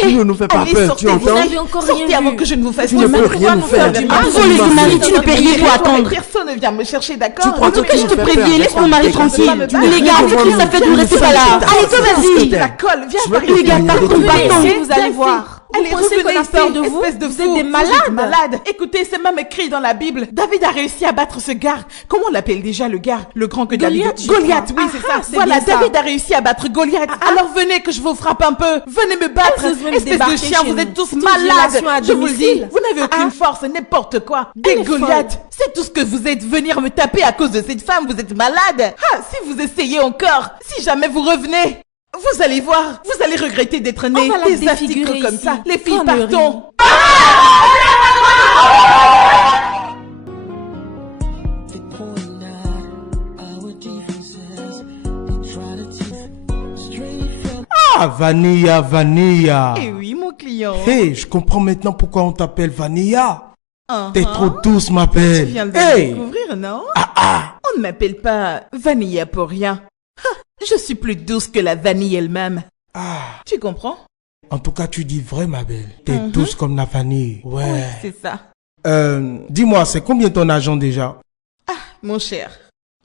Tu ne nous fais pas allez, peur, sortez, tu vous entends? n'avez encore rien Sortez avant vu. que je ne vous fasse Tu ne du mal. peux rien nous faire. Ah, voler du mari, tu le payes, il faut attendre. Personne ne vient me chercher, d'accord? Tu crois En tout que cas, tu je nous te fais préviens, peur, laisse mon mari laisse-moi tranquille. tranquille. Les gars, Tu vu que ça fait, ne restez pas là. Allez, toi, vas-y. La colle, viens Je par vais ici. Les gars, partons, partons. Viens Vous allez ici. voir. Vous Allez, pensez qu'on revenez a peur ici, de vous? espèce de Vous fou. êtes des Vous malades. malades. Écoutez, c'est même écrit dans la Bible. David a réussi à battre ce gars. Comment on l'appelle déjà, le gars? Le grand que David... Goliath, je Goliath, crois. oui, c'est Ah, ça. c'est Voilà, bien ça. David a réussi à battre Goliath. Alors venez que je vous frappe un peu. Venez me battre. Elles osent même Espèce de débarquer chien, chez vous nous. êtes tous C'est une malades. violation à Je vous le dis. domicile. Vous n'avez aucune force, n'importe quoi. Des Elle est Goliaths. C'est tout ce que vous êtes. Venir me taper à cause de cette femme. Vous êtes malade. Ah, si vous essayez encore, si jamais vous revenez... Vous allez voir, vous allez regretter d'être né. On va la Des défigurer articles comme ici. ça. Les filles, Connerie. partons. Ah, Vanilla, Vanilla. Eh oui, mon client. Hey, je comprends maintenant pourquoi on t'appelle Vanilla. T'es Uh-huh. trop douce, ma Tu belle. viens de le Hey. découvrir, non? Ah. On ne m'appelle pas Vanilla pour rien. Ah, je suis plus douce que la vanille elle-même. Ah. Tu comprends? En tout cas, tu dis vrai, ma belle. T'es douce comme la vanille. Ouais. Oui, c'est ça. Dis-moi, c'est combien ton argent déjà? Mon cher,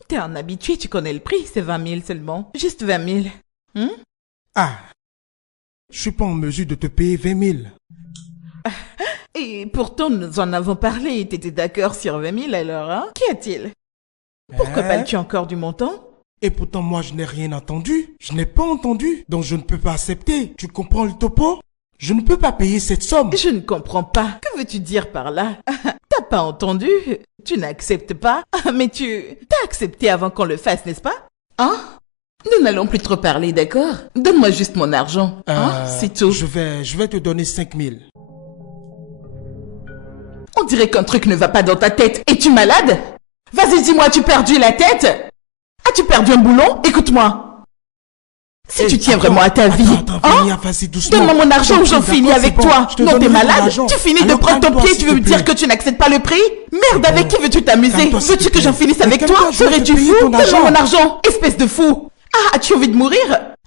t'es un habitué, tu connais le prix, c'est 20 000 seulement. Juste 20 000. Hein? Ah. Je suis pas en mesure de te payer 20 000. Et pourtant, nous en avons parlé, t'étais d'accord sur 20 000 alors, hein? Qu'y a-t-il? Pourquoi parles-tu encore du montant? Et pourtant, moi, je n'ai rien entendu. Je n'ai pas entendu. Donc, je ne peux pas accepter. Tu comprends le topo? Je ne peux pas payer cette somme. Je ne comprends pas. Que veux-tu dire par là? T'as pas entendu? Tu n'acceptes pas? Mais t'as accepté avant qu'on le fasse, n'est-ce pas? Hein? Nous n'allons plus trop parler, d'accord? Donne-moi juste mon argent. Hein? C'est tout. Je vais te donner 5 000. On dirait qu'un truc ne va pas dans ta tête. Es-tu malade? Vas-y, dis-moi, as-tu perdu la tête? As-tu perdu un boulon? Écoute-moi. Si tu tiens vraiment à ta vie, Attends, hein? Vanilla, vas-y doucement. Donne-moi mon argent ou j'en D'accord, finis c'est avec bon. toi. Je te Non, t'es donnerai ton malade? argent. Tu finis de Alors, prendre ton calme-toi, pied, s'il tu veux te me dire plaît. que tu n'acceptes pas le prix? Merde, avec qui veux-tu t'amuser? Calme-toi, s'il Veux-tu te que j'en plaît. finisse avec toi? Calme-toi, je vais te Serais-tu payer fou? ton argent. Donne-moi mon argent, espèce de fou. Ah, as-tu envie de mourir?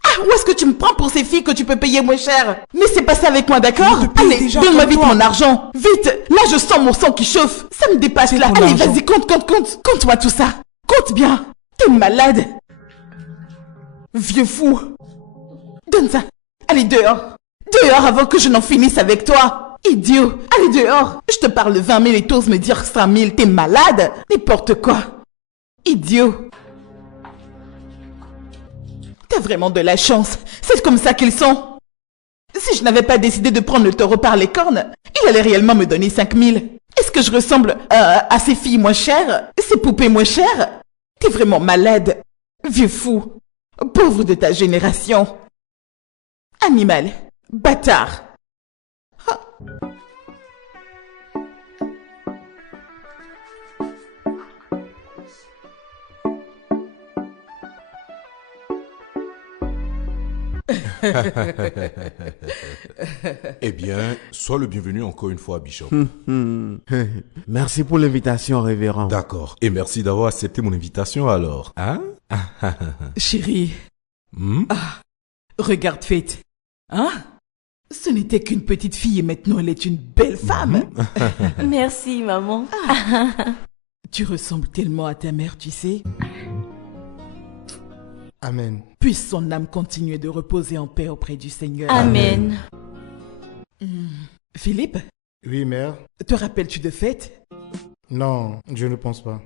Ah, où est-ce que tu me prends pour ces filles que tu peux payer moins cher? Mais c'est pas ça avec moi, d'accord? Je te paye Allez, déjà donne-moi comme vite toi. mon argent. Vite! Là, je sens mon sang qui chauffe. Ça me dépasse C'est là. ton Allez, argent. vas-y, compte. Compte-moi tout ça. Compte bien. T'es malade. Vieux fou. Donne ça. Allez, dehors. Dehors avant que je n'en finisse avec toi. Idiot. Allez, dehors. Je te parle de 20 000 et t'oses me dire 5 000. T'es malade. N'importe quoi. Idiot. T'as vraiment de la chance. C'est comme ça qu'ils sont. Si je n'avais pas décidé de prendre le taureau par les cornes, il allait réellement me donner 5 000. Est-ce que je ressemble à ces filles moins chères? Ces poupées moins chères? T'es vraiment malade. Vieux fou. Pauvre de ta génération. Animal. Bâtard. Ah. Eh bien, sois le bienvenu encore une fois, Bishop. Merci pour l'invitation, révérend. D'accord. Et merci d'avoir accepté mon invitation alors. Hein? Chérie, Hmm? regarde Faith. Hein? Ce n'était qu'une petite fille et maintenant elle est une belle femme. Merci, maman. Tu ressembles tellement à ta mère, tu sais. Amen. Puisse son âme continuer de reposer en paix auprès du Seigneur. Amen. Philippe, Oui, mère. te rappelles-tu de Faith? Non, je ne pense pas.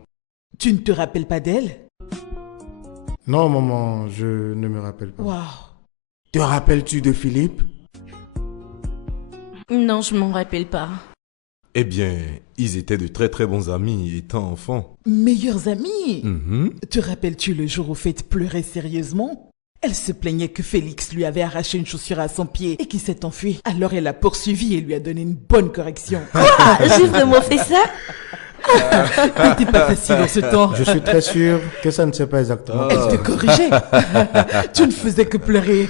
Tu ne te rappelles pas d'elle? Non, maman, je ne me rappelle pas. Waouh. Te rappelles-tu de Philippe? Non, je m'en rappelle pas. Eh bien, ils étaient de très très bons amis étant enfants. Meilleurs amis. Mhm. Te rappelles-tu le jour où Faith pleurait sérieusement? Elle se plaignait que Félix lui avait arraché une chaussure à son pied et qu'il s'est enfui. Alors elle l'a poursuivi et lui a donné une bonne correction. Ah, j'ai vraiment fait ça? C'était pas facile en ce temps. Je suis très sûr que ça ne s'est pas exactement. Elle te corrigeait. Tu ne faisais que pleurer.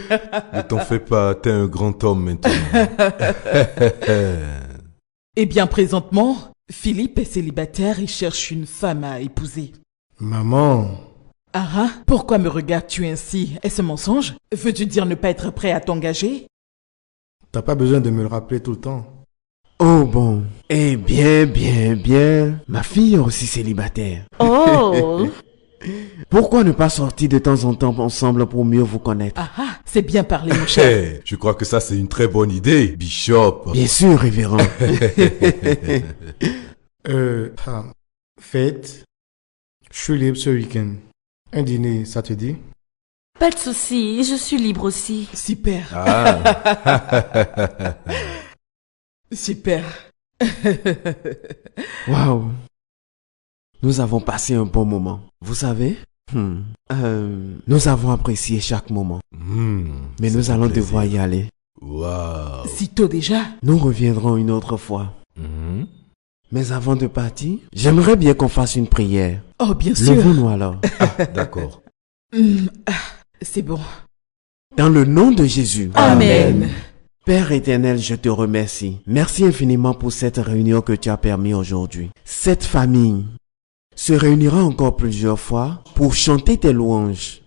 Ne t'en fais pas, t'es un grand homme maintenant. Eh bien, présentement, Philippe est célibataire et cherche une femme à épouser. Maman, Ah, pourquoi me regardes-tu ainsi? Est-ce un mensonge? Veux-tu dire ne pas être prêt à t'engager? T'as pas besoin de me le rappeler tout le temps. Oh bon. Eh bien. Ma fille est aussi célibataire. Oh. Pourquoi ne pas sortir de temps en temps ensemble pour mieux vous connaître? C'est bien parlé, mon cher. Eh, je crois que ça c'est une très bonne idée, Bishop. Bien sûr, révérend. Fête, je suis libre ce week-end. Un dîner, ça te dit? Pas de souci, je suis libre aussi. Super. Ah. Super. Waouh. Nous avons passé un bon moment. Vous savez? Nous avons apprécié chaque moment. Mais nous allons devoir y aller. Waouh. Si tôt déjà. Nous reviendrons une autre fois. Mais avant de partir, j'aimerais bien qu'on fasse une prière. Oh, bien sûr. Levons-nous alors. D'accord. C'est bon. Dans le nom de Jésus. Amen. Père éternel, je te remercie. Merci infiniment pour cette réunion que tu as permis aujourd'hui. Cette famille se réunira encore plusieurs fois pour chanter tes louanges.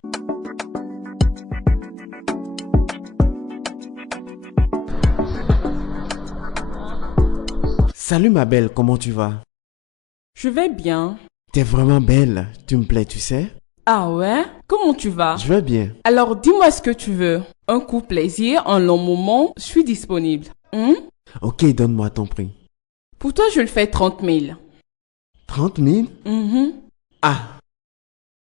Salut ma belle, comment tu vas? Je vais bien. T'es vraiment belle, tu me plais, tu sais? Ah ouais? Comment tu vas? Je vais bien. Alors dis-moi ce que tu veux. Un coup plaisir, un long moment, je suis disponible. Ok, donne-moi ton prix. Pour toi, je le fais 30 000. 30 000? Mhm. Ah,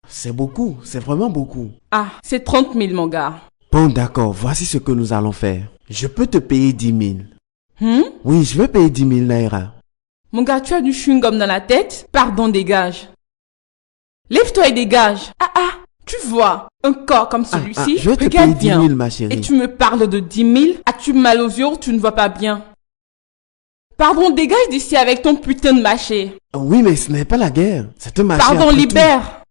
c'est beaucoup, c'est vraiment beaucoup. Ah, c'est 30 000 mon gars. Bon d'accord, voici ce que nous allons faire. Je peux te payer 10 000. Hmm? Oui, je vais payer 10 000 naira. Mon gars, tu as du chewing-gum dans la tête? Pardon, dégage. Lève-toi et dégage. Tu vois, un corps comme celui-ci, je vais te regarde payer 10 bien. 000 ma chérie. Et tu me parles de 10 000? As-tu mal aux yeux ou tu ne vois pas bien? Pardon, dégage d'ici avec ton putain de mâché. Oui, mais ce n'est pas la guerre. C'est un marché. Pardon, après libère.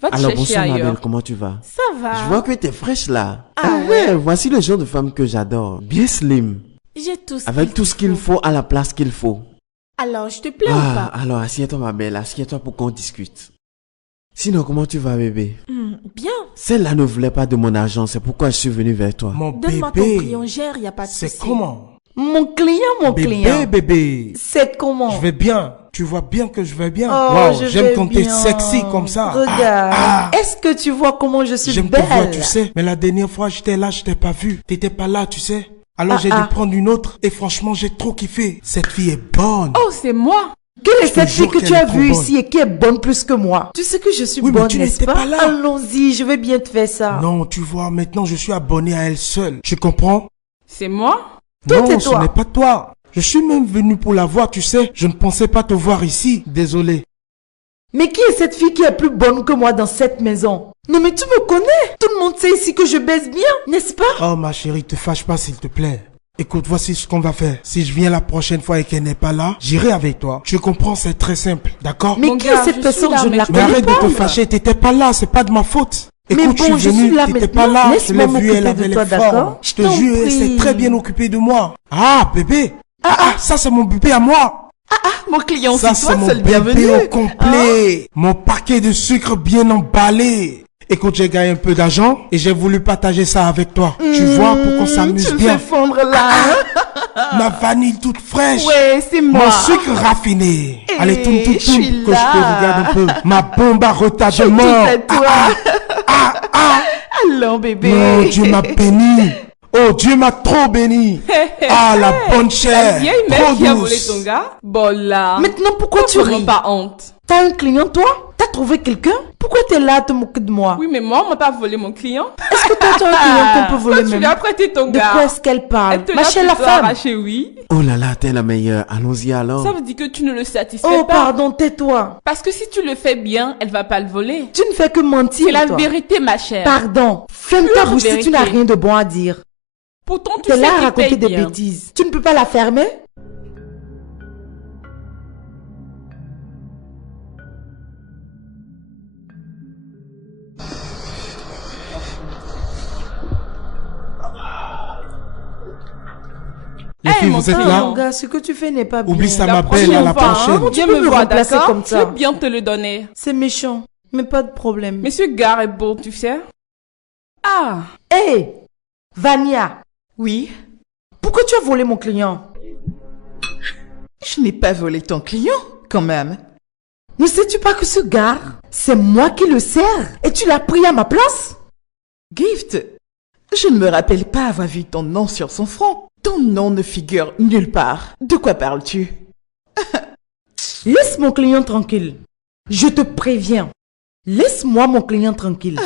Va te Alors chercher bonsoir ma ailleurs. belle, comment tu vas? Ça va. Je vois que t'es fraîche là. Ah ouais, voici le genre de femme que j'adore. Bien slim. J'ai tout ce Avec tout ce qu'il faut à la place qu'il faut. Alors, je te plais ou pas? Alors assieds-toi ma belle, assieds-toi pour qu'on discute. Sinon, comment tu vas bébé? Bien. Celle-là ne voulait pas de mon argent, c'est pourquoi je suis venu vers toi. Mon Donne-moi ton bébé, prix, on gère, y a pas de souci. c'est comment? Mon client, Bébé. C'est comment? Je vais bien. Tu vois bien que je vais bien. Oh, Waouh, je j'aime vais quand t'es bien. sexy comme ça. Regarde. Est-ce que tu vois comment je suis J'aime te belle? voir, tu sais. Mais la dernière fois, j'étais là, je t'ai pas vu. T'étais pas là, tu sais. Alors j'ai dû prendre une autre. Et franchement, j'ai trop kiffé. Cette fille est bonne. Oh, c'est moi. Quelle est Je te cette fille jure que qu'elle tu est as trop vue bonne. ici et qui est bonne plus que moi? Tu sais que je suis Oui, mais bonne, tu n'est-ce n'étais pas? pas là. Allons-y, je vais bien te faire ça. Non, tu vois, maintenant je suis abonné à elle seule. Tu comprends? C'est moi? Tout Non, est ce toi. n'est pas toi. Je suis même venu pour la voir, tu sais. Je ne pensais pas te voir ici. Désolé. Mais qui est cette fille qui est plus bonne que moi dans cette maison? Non mais tu me connais. Tout le monde sait ici que je baise bien, n'est-ce pas? Oh ma chérie, te fâche pas s'il te plaît. Écoute, voici ce qu'on va faire. Si je viens la prochaine fois et qu'elle n'est pas là, j'irai avec toi. Tu comprends, c'est très simple, d'accord? Mais Mon qui gars, est cette je personne? suis là, Je ne mais la je- Mais connais arrête pas. de te fâcher, t'étais pas là, c'est pas de ma faute. Mais Écoute, bon, je suis venu, là t'étais pas maintenant. là, je Laisse-moi l'ai vue, elle m'occuper avait de les toi, formes. d'accord? Je te T'en jure, elle s'est prie. très bien occupée de moi. Ah, bébé. Ça c'est mon bébé à moi. Mon client, Ça c'est toi, c'est mon seul bébé bienvenu. au complet. Mon paquet de sucre bien emballé. Écoute, j'ai gagné un peu d'argent et j'ai voulu partager ça avec toi. Tu vois, pour qu'on s'amuse Tu me bien. fais fondre là. Ma vanille toute fraîche. Ouais, c'est moi. Mon sucre raffiné. Allez, tourne, je suis que je te là. regarde un peu. Ma bombe à retardement. Tout est toi. Allons, bébé. Oh, Dieu m'a béni. Oh, Dieu m'a trop béni. Ah, la bonne La chair. vieille Trop mère qui a volé douce. ton gars? Bon là. Maintenant, pourquoi tu vraiment ris? pas honte. T'as un client, toi? T'as trouvé quelqu'un? Pourquoi t'es là à te moquer de moi? Oui, mais moi, on m'a pas volé mon client. Est-ce que toi, tu as un client qu'on peut voler Toi, tu même? lui as prêté ton De gars. quoi est-ce qu'elle parle? Elle te Ma l'a chère la plutôt femme. arraché, oui. Oh là là, t'es la meilleure. Allons-y alors. Ça veut dire que tu ne le satisfais Oh, pas. pardon, tais-toi. Parce que si tu le fais bien, elle va pas le voler. Tu ne fais que mentir, C'est la toi. vérité, ma chère. Pardon. Ferme ta Pure bouche si tu vérité. n'as rien de bon à dire. Pourtant, tu T'es sais là à qu'il raconter paye des bien. bêtises. Tu ne peux pas la fermer? Les filles, mon vous êtes client. là? Mon gars, ce que tu fais n'est pas bien. Oublie ça, La ma belle, à la prochaine fois, prochaine. hein, viens Tu peux me me voir, remplacer d'accord? comme ça. Je vais bien te le donner. C'est méchant, mais pas de problème. Monsieur Gare est beau, tu sais. Ah, Hé, Vania, Oui, Pourquoi tu as volé mon client? je n'ai pas volé ton client, quand même. Ne sais-tu pas que ce gars, c'est moi qui le sers et tu l'as pris à ma place? Gift, je ne me rappelle pas avoir vu ton nom sur son front. Ton nom ne figure nulle part. De quoi parles-tu? Laisse mon client tranquille. Je te préviens. Laisse-moi mon client tranquille.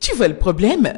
Tu vois le problème?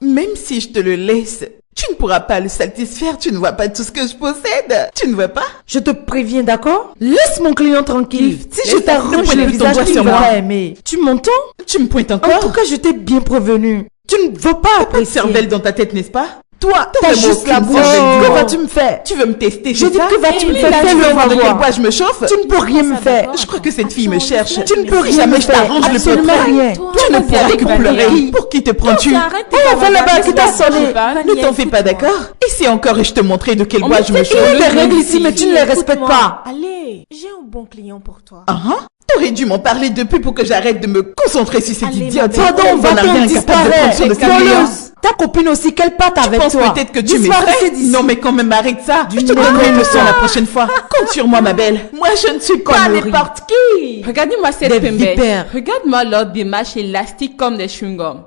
Même si je te le laisse, tu ne pourras pas le satisfaire. Tu ne vois pas tout ce que je possède. Tu ne vois pas? Je te préviens, d'accord? Laisse mon client tranquille. Si je laisse- t'arrange ne le pointe plus ton visage, doigt tu sur ne vas moi. pas aimer. Tu m'entends? Tu me pointes En encore? tout cas, je t'ai bien prévenu. Tu ne veux pas Pas de apprécier. cervelle dans ta tête, n'est-ce pas? Toi, T'as t'as vraiment juste la aucune bouche. cervelle, Que dis-moi. vas-tu me faire? Tu veux me tester, Je c'est dis ça? que vas-tu me Et faire? là, Tu Fais-le, veux on voir va de quel voir. bois je me chauffe? Tu ne peux rien me faire. Je crois que cette fille me cherche. Tu ne peux Si rien jamais me je faire. t'arrange le Absolument peu près, rien. tu ne pourras que pleurer. Pour qui te prends-tu? Oh, va là-bas qui t'a sonné. Ne t'en fais pas, d'accord? Essaie encore et je te montrerai de quel bois je me Il y a chauffe. des règles ici, mais tu ne les respectes pas. Allez, j'ai un bon client pour toi. Ah, hein? T'aurais dû m'en parler depuis pour que j'arrête de me concentrer sur cette Allez, idiote. ma belle. Pardon, On en a va-t'en, rien capable de prendre soin de disparaît. sa cliente. Voleuse. Ta copine aussi, qu'elle parte Tu avec penses toi. peut-être que tu Disparaissez m'effraies? d'ici. Non, mais quand même, arrête ça. Je te donnerai une leçon la prochaine fois. Compte sur moi, ma belle. Moi, je ne suis pas Connerie. n'importe qui. Regardez-moi cette Des pembèche. vipères. Regarde-moi leur démarche élastique comme des chewing-gums.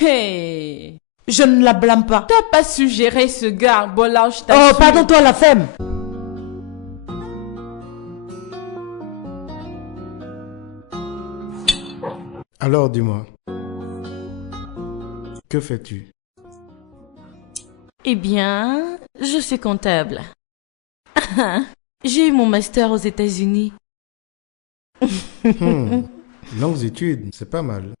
Hey, Je ne la blâme pas. t'as pas suggéré ce gars. Bon, là, je Oh, t'assure. pardon, toi, la femme. Alors dis-moi, que fais-tu? Eh bien, je suis comptable. J'ai eu mon master aux États-Unis. Longues études, c'est pas mal.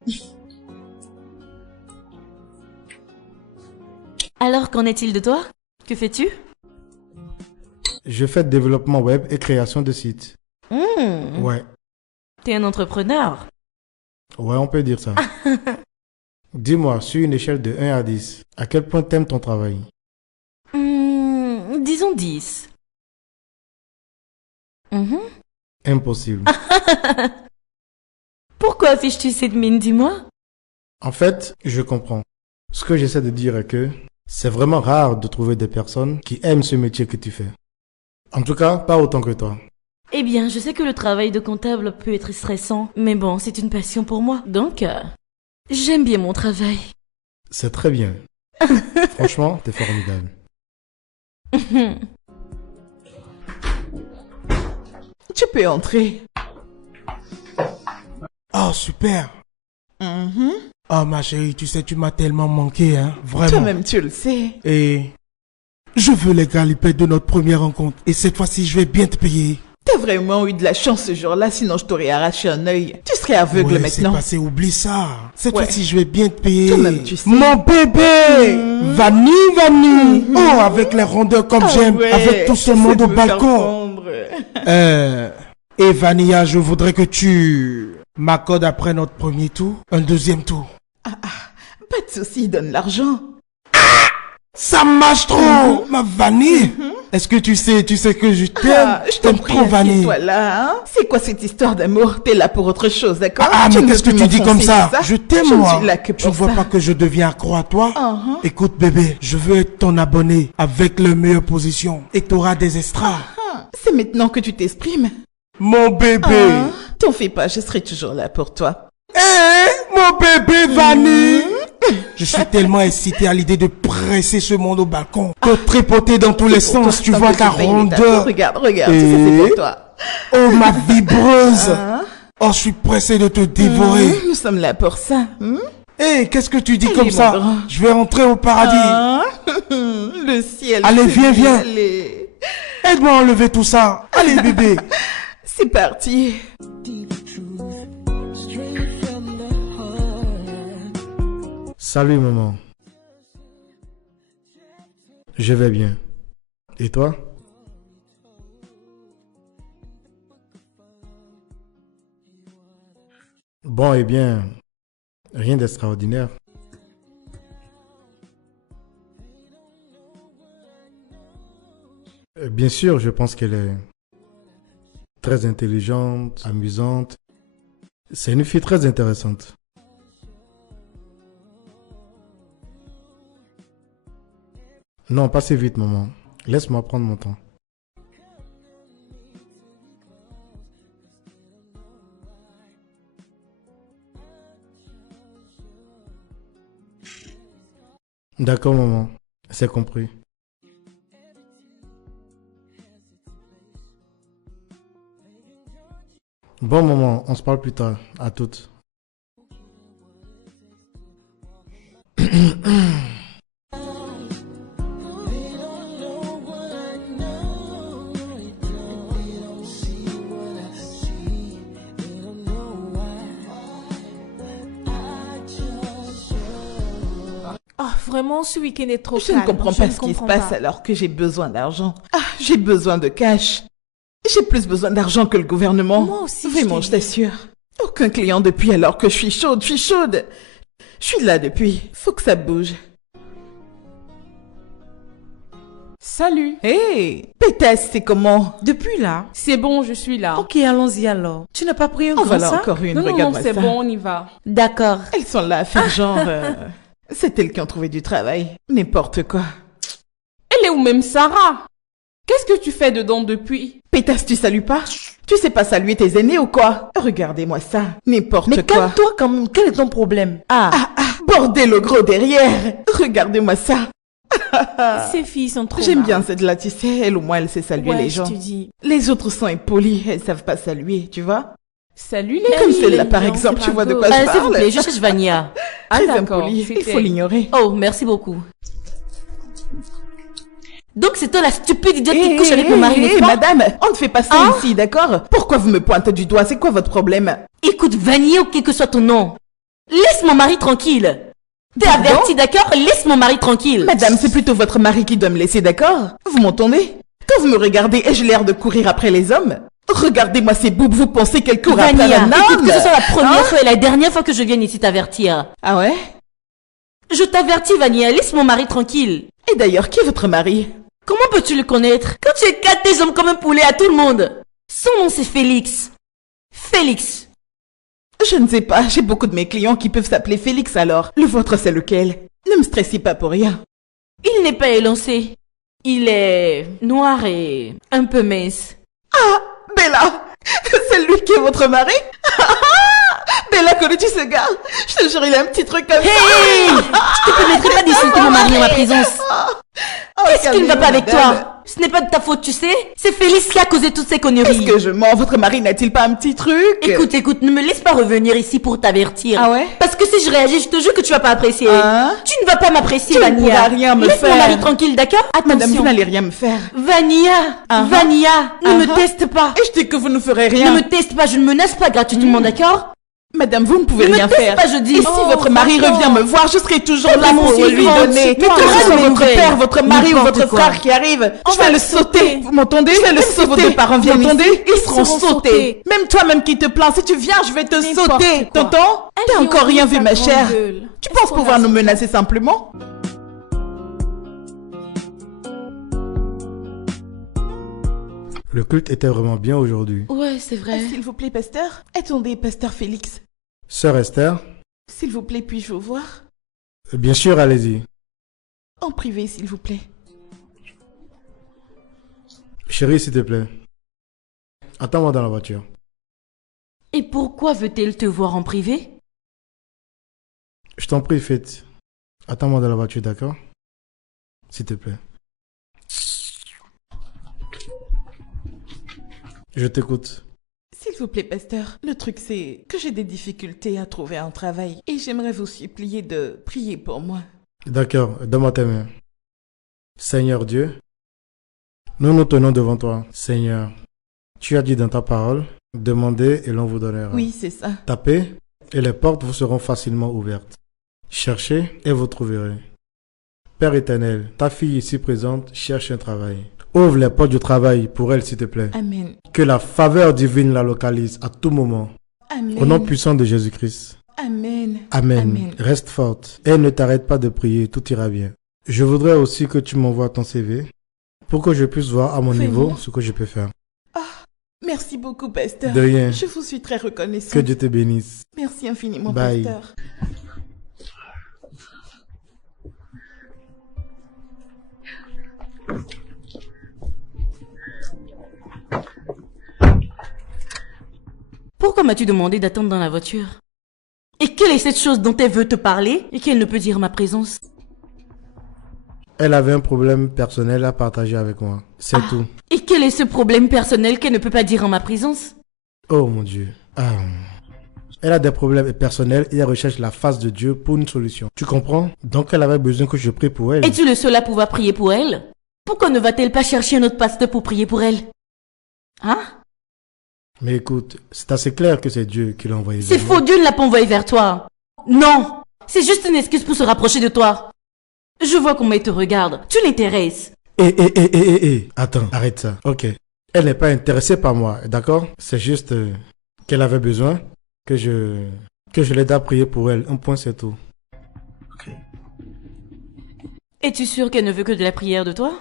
Alors, qu'en est-il de toi? Que fais-tu? Je fais développement web et création de sites. Ouais, T'es un entrepreneur. ouais, on peut dire ça. Dis-moi, sur une échelle de 1 à 10, à quel point t'aimes ton travail? Disons 10. Mhm. Impossible. Pourquoi affiches-tu cette mine, dis-moi? En fait, je comprends. Ce que j'essaie de dire est que c'est vraiment rare de trouver des personnes qui aiment ce métier que tu fais. En tout cas, pas autant que toi. Eh bien, je sais que le travail de comptable peut être stressant, mais bon, c'est une passion pour moi. Donc, j'aime bien mon travail. C'est très bien. Franchement, t'es formidable. Tu peux entrer. Oh, super. Mhm. Oh, ma chérie, tu sais, tu m'as tellement manqué, hein. Vraiment. Toi-même, tu le sais. Et je veux les galipettes de notre première rencontre. Et cette fois-ci, je vais bien te payer. T'as vraiment eu de la chance ce jour-là, sinon je t'aurais arraché un œil. Tu serais aveugle Ouais, c'est maintenant. passé, oublie ça. Cette Ouais. fois-ci, je vais bien te payer. Toi-même, tu sais. Mon bébé Vanille. Oh, avec les rondeurs comme Ah j'aime. ouais, Avec tout ce essaie monde de au me faire balcon. fondre. Et Vanilla, je voudrais que tu m'accordes après notre premier tour, un deuxième tour. Pas de soucis, donne l'argent. Ça marche trop, ma Vanille. Est-ce que tu sais que je t'aime. Ah, je t'en prie, trop, Vanille. assieds-toi là, hein. C'est quoi cette histoire d'amour? T'es là pour autre chose, d'accord? Ah, Tu mais ne qu'est-ce que veux tu plus dis comme m'offenser, ça? c'est Je t'aime, Je ne moi. suis là que Tu pour vois ça. pas que je deviens accro à toi? Uh-huh. Écoute, bébé, je veux être ton abonné avec la meilleure position et t'auras des extras. Ah, c'est maintenant que tu t'exprimes. Mon bébé. Ah, t'en fais pas, je serai toujours là pour toi. Mon bébé Vanille. Je suis tellement excité à l'idée de presser ce monde au balcon, de tripoter dans tous les sens. Tu vois ta rondeur. Regarde, tu sais, c'est pour toi. Oh, ma vibreuse. Hein? Oh, je suis pressé de te dévorer. Nous sommes là pour ça. Qu'est-ce que tu dis Allez, comme mon ça? grand. Je vais entrer au paradis. Ah, le ciel. Allez, se viens, dit, viens. Allez. Aide-moi à enlever tout ça. Allez, bébé. C'est parti. Salut maman. Je vais bien. Et toi? Bon, eh bien, rien d'extraordinaire. Bien sûr, je pense qu'elle est très intelligente, amusante. C'est une fille très intéressante. Non, pas si vite, maman. Laisse-moi prendre mon temps. D'accord, maman. C'est compris. Bon, maman, on se parle plus tard. À toutes. Oh, vraiment, ce week-end est trop Je calme. ne comprends pas ce qui se passe alors que j'ai besoin d'argent. Ah, j'ai besoin de cash. J'ai plus besoin d'argent que le gouvernement. Moi aussi, Vraiment, je t'assure. Aucun client depuis alors que je suis chaude, je suis chaude. Je suis là depuis. Faut que ça bouge. Salut. Hé, pétasse, c'est comment? Depuis là? C'est bon, je suis là. Ok, allons-y alors. Tu n'as pas pris un En grand voilà sac? encore une, Non, non, non, regarde-moi c'est ça. bon, on y va. D'accord. Elles sont là à faire genre... c'est elles qui ont trouvé du travail. N'importe quoi. Elle est où même Sarah? Qu'est-ce que tu fais dedans depuis? Pétasse, tu salues pas? Tu sais pas saluer tes aînés ou quoi? Regardez-moi ça. N'importe Mais quoi. calme-toi quand même. Quel est ton problème? Ah, bordel au gros derrière. Regardez-moi ça. Ces filles sont trop J'aime marrantes. bien celle-là, tu sais. Elle, au moins, elle sait saluer Ouais, les je gens. te dis. Les autres sont impolis. Elles savent pas saluer, tu vois? Salut les Comme filles. celle-là, par non, exemple, c'est tu pas vois de beau. quoi je S'il vous parle? plaît, je cherche Vania. Ah Très d'accord, impoli. Il c'était- faut l'ignorer. Oh, merci beaucoup. Donc c'est toi la stupide idiote qui couche avec mon mari, n'est-ce pas? Madame, on ne fait pas ça Hein? ici, d'accord? Pourquoi vous me pointez du doigt? C'est quoi votre problème? Écoute, Vania ou quel que soit ton nom, laisse mon mari tranquille. T'es Pardon? averti, d'accord? Laisse mon mari tranquille. Madame, c'est plutôt votre mari qui doit me laisser, d'accord? Vous m'entendez? Quand vous me regardez, ai-je l'air de courir après les hommes? Regardez-moi ces boubes, vous pensez qu'elles courent après Vania, un écoute homme? que ce soit la première Hein? fois et la dernière fois que je vienne ici t'avertir. Ah ouais? Je t'avertis, Vania, laisse mon mari tranquille. Et d'ailleurs, qui est votre mari? Comment peux-tu le connaître? Quand tu éclates tes jambes comme un poulet à tout le monde. Son nom c'est Félix. Félix. Je ne sais pas, j'ai beaucoup de mes clients qui peuvent s'appeler Félix alors. Le vôtre, c'est lequel? Ne me stressez pas pour rien. Il n'est pas élancé. Il est noir et un peu mince. Ah, Bella! C'est lui qui est votre mari? Bella, connais-tu ce gars? Je te jure, il a un petit truc comme Hey! Je te permettrai pas d'insulter mon mari en ma présence. ça. Qu'est-ce qui ne va pas avec toi? Ce n'est pas de ta faute, tu sais. C'est Félix qui a causé toutes ces conneries. Est-ce que je mens? Votre mari n'a-t-il pas un petit truc? Écoute, ne me laisse pas revenir ici pour t'avertir. Ah ouais? Parce que si je réagis, je te jure que tu vas pas apprécier. Hein? Tu ne vas pas m'apprécier, Tu ne Vania. pourras rien me Laisse mon faire. mari tranquille, d'accord? Madame, Attention. vous n'allez rien me faire. Vania, Vania, ne me teste pas. Et je dis que vous ne ferez Ne rien. me teste pas, je ne menace pas gratuitement, d'accord? Madame, vous ne pouvez Ne me rien teste faire. pas, je dis. Et si Oh, votre mari franchement. revient me voir, je serai toujours Oh, là mon pour lui suivant, donner. tu- mais Que toi, ce soit je votre vais. père, votre mari ou N'importe votre quoi. frère qui arrive, je vais le sauter. Vous m'entendez? Je vais le Même si sauter. vos deux parents viennent Vous m'entendez? ici, Ils seront seront sautés. sautés. Même toi-même qui te plains, si tu viens, je vais te N'importe sauter. quoi. T'entends? Elle T'as dit encore ouvre rien ta vu, ma grande chère. gueule. Tu Est-ce penses qu'on pouvoir a nous son menacer simplement? Le culte était vraiment bien aujourd'hui. Ouais, c'est vrai. S'il vous plaît, pasteur. Attendez, pasteur Félix. Sœur Esther, S'il vous plaît, puis-je vous voir? bien sûr, allez-y. En privé, s'il vous plaît. Chérie, s'il te plaît. Attends-moi dans la voiture. Et pourquoi veut-elle te voir en privé? Je t'en prie, Fête. Attends-moi dans la voiture, d'accord? S'il te plaît. Je t'écoute. S'il vous plaît, pasteur, le truc c'est que j'ai des difficultés à trouver un travail et j'aimerais vous supplier de prier pour moi. D'accord, donne-moi tes mains. Seigneur Dieu, nous nous tenons devant toi. Seigneur, tu as dit dans ta parole, demandez et l'on vous donnera. Oui, c'est ça. Tapez et les portes vous seront facilement ouvertes. Cherchez et vous trouverez. Père éternel, ta fille ici présente cherche un travail. Ouvre les portes du travail pour elle, s'il te plaît. Amen. Que la faveur divine la localise à tout moment. Amen. Au nom puissant de Jésus-Christ. Amen. Amen. Amen. Reste forte et ne t'arrête pas de prier, tout ira bien. Je voudrais aussi que tu m'envoies ton CV pour que je puisse voir à mon Vraiment? niveau ce que je peux faire. Merci beaucoup, pasteur. De rien. Je vous suis très reconnaissante. Que Dieu te bénisse. Merci infiniment, Bye. pasteur. Pourquoi m'as-tu demandé d'attendre dans la voiture? Et quelle est cette chose dont elle veut te parler et qu'elle ne peut dire en ma présence? Elle avait un problème personnel à partager avec moi. C'est tout. Et quel est ce problème personnel qu'elle ne peut pas dire en ma présence? Oh mon Dieu. Elle a des problèmes personnels et elle recherche la face de Dieu pour une solution. Tu comprends? Donc elle avait besoin que je prie pour elle. Es-tu le seul à pouvoir prier pour elle? Pourquoi ne va-t-elle pas chercher un autre pasteur pour prier pour elle? Hein? Mais écoute, c'est assez clair que c'est Dieu qui l'a envoyé. C'est faux, Dieu ne l'a pas envoyé vers toi. Non, c'est juste une excuse pour se rapprocher de toi. Je vois comment il te regarde. Tu l'intéresses. Attends, arrête ça. Ok. Elle n'est pas intéressée par moi, d'accord? C'est juste qu'elle avait besoin que je l'aide à prier pour elle. Un point, c'est tout. Ok. Es-tu sûr qu'elle ne veut que de la prière de toi?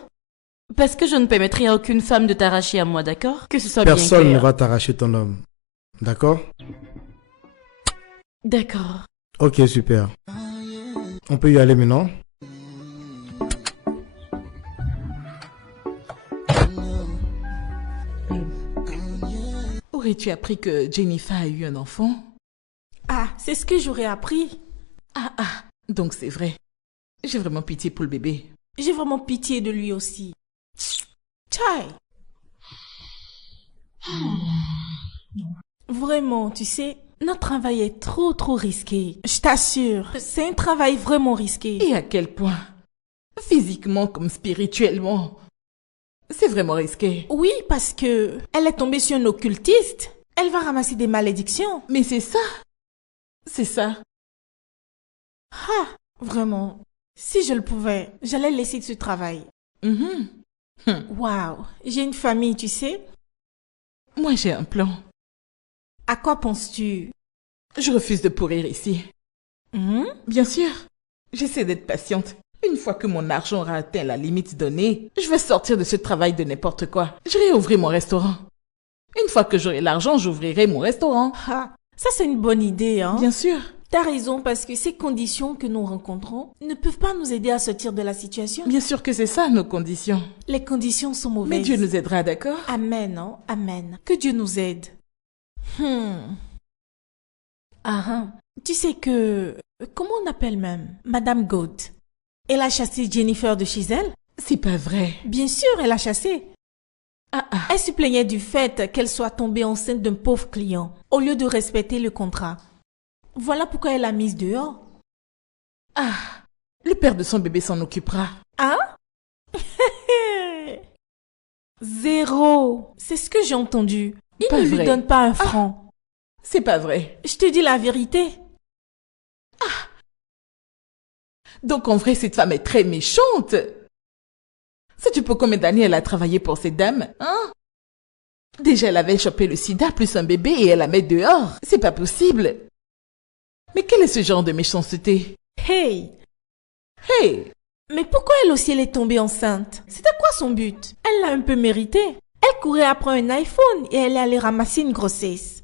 Parce que je ne permettrai à aucune femme de t'arracher à moi, d'accord? Que ce soit bien clair. Personne ne va t'arracher ton homme. D'accord? D'accord. Ok, super. On peut y aller maintenant? Aurais-tu appris que Jennifer a eu un enfant? Ah, c'est ce que j'aurais appris. Donc c'est vrai. J'ai vraiment pitié pour le bébé. J'ai vraiment pitié de lui aussi. Chai. Vraiment, tu sais, notre travail est trop risqué. Je t'assure, c'est un travail vraiment risqué. Et à quel point? Physiquement comme spirituellement. C'est vraiment risqué. Oui, parce que elle est tombée sur un occultiste. Elle va ramasser des malédictions. Mais c'est ça. C'est ça. Vraiment. Si je le pouvais, j'allais laisser ce travail. Waouh, j'ai une famille, tu sais. Moi, j'ai un plan. À quoi penses-tu? Je refuse de pourrir ici. Bien sûr. J'essaie d'être patiente. Une fois que mon argent aura atteint la limite donnée, je vais sortir de ce travail de n'importe quoi. J'irai ouvrir mon restaurant. Une fois que j'aurai l'argent, j'ouvrirai mon restaurant. Ça c'est une bonne idée, hein? Bien sûr. T'as raison, parce que ces conditions que nous rencontrons ne peuvent pas nous aider à sortir de la situation. Bien sûr que c'est ça, nos conditions. Les conditions sont mauvaises. Mais Dieu nous aidera, d'accord? Amen, hein? Amen. Que Dieu nous aide. Tu sais que... Comment on appelle même? Madame God. Elle a chassé Jennifer de chez elle? C'est pas vrai. Bien sûr, elle a chassé. Elle se plaignait du fait qu'elle soit tombée enceinte d'un pauvre client, au lieu de respecter le contrat. Voilà pourquoi elle l'a mise dehors. Le père de son bébé s'en occupera. Zéro. C'est ce que j'ai entendu. Il Pas ne vrai. lui donne pas un franc. C'est pas vrai. Je te dis la vérité. Donc en vrai, cette femme est très méchante. Sais-tu pour combien d'années elle a travaillé pour cette dame, hein? Déjà, elle avait chopé le sida plus un bébé et elle la met dehors. C'est pas possible. Mais quel est ce genre de méchanceté? Hey! Mais pourquoi elle aussi elle est tombée enceinte? C'était quoi son but? Elle l'a un peu mérité. Elle courait après un iPhone et elle est allée ramasser une grossesse.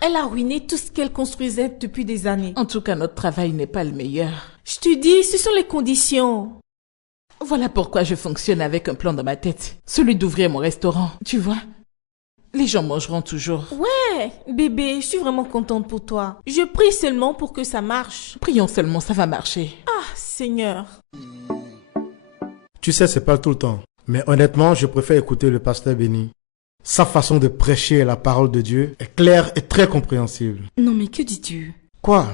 Elle a ruiné tout ce qu'elle construisait depuis des années. En tout cas, notre travail n'est pas le meilleur. Je te dis, ce sont les conditions. Voilà pourquoi je fonctionne avec un plan dans ma tête. Celui d'ouvrir mon restaurant, tu vois. Les gens mangeront toujours. Ouais, bébé, je suis vraiment contente pour toi. Je prie seulement pour que ça marche. Prions seulement, ça va marcher. Seigneur. Tu sais, c'est pas tout le temps. Mais honnêtement, je préfère écouter le pasteur Benny. Sa façon de prêcher la parole de Dieu est claire et très compréhensible. Non mais que dis-tu? Quoi?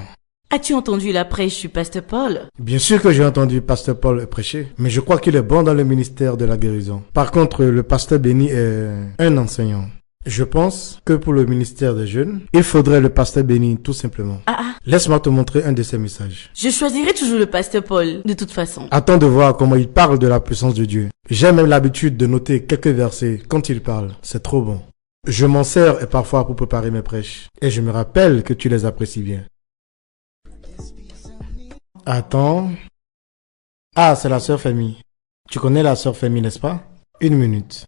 As-tu entendu la prêche du pasteur Paul? Bien sûr que j'ai entendu pasteur Paul prêcher, mais je crois qu'il est bon dans le ministère de la guérison. Par contre, le pasteur Benny est un enseignant. Je pense que pour le ministère des jeunes, il faudrait le pasteur Benny tout simplement. Laisse-moi te montrer un de ses messages. Je choisirai toujours le pasteur Paul, de toute façon. Attends de voir comment il parle de la puissance de Dieu. J'ai même l'habitude de noter quelques versets quand il parle. C'est trop bon. Je m'en sers et parfois pour préparer mes prêches. Et je me rappelle que tu les apprécies bien. Attends. C'est la sœur Famille. Tu connais la sœur Famille, n'est-ce pas? Une minute.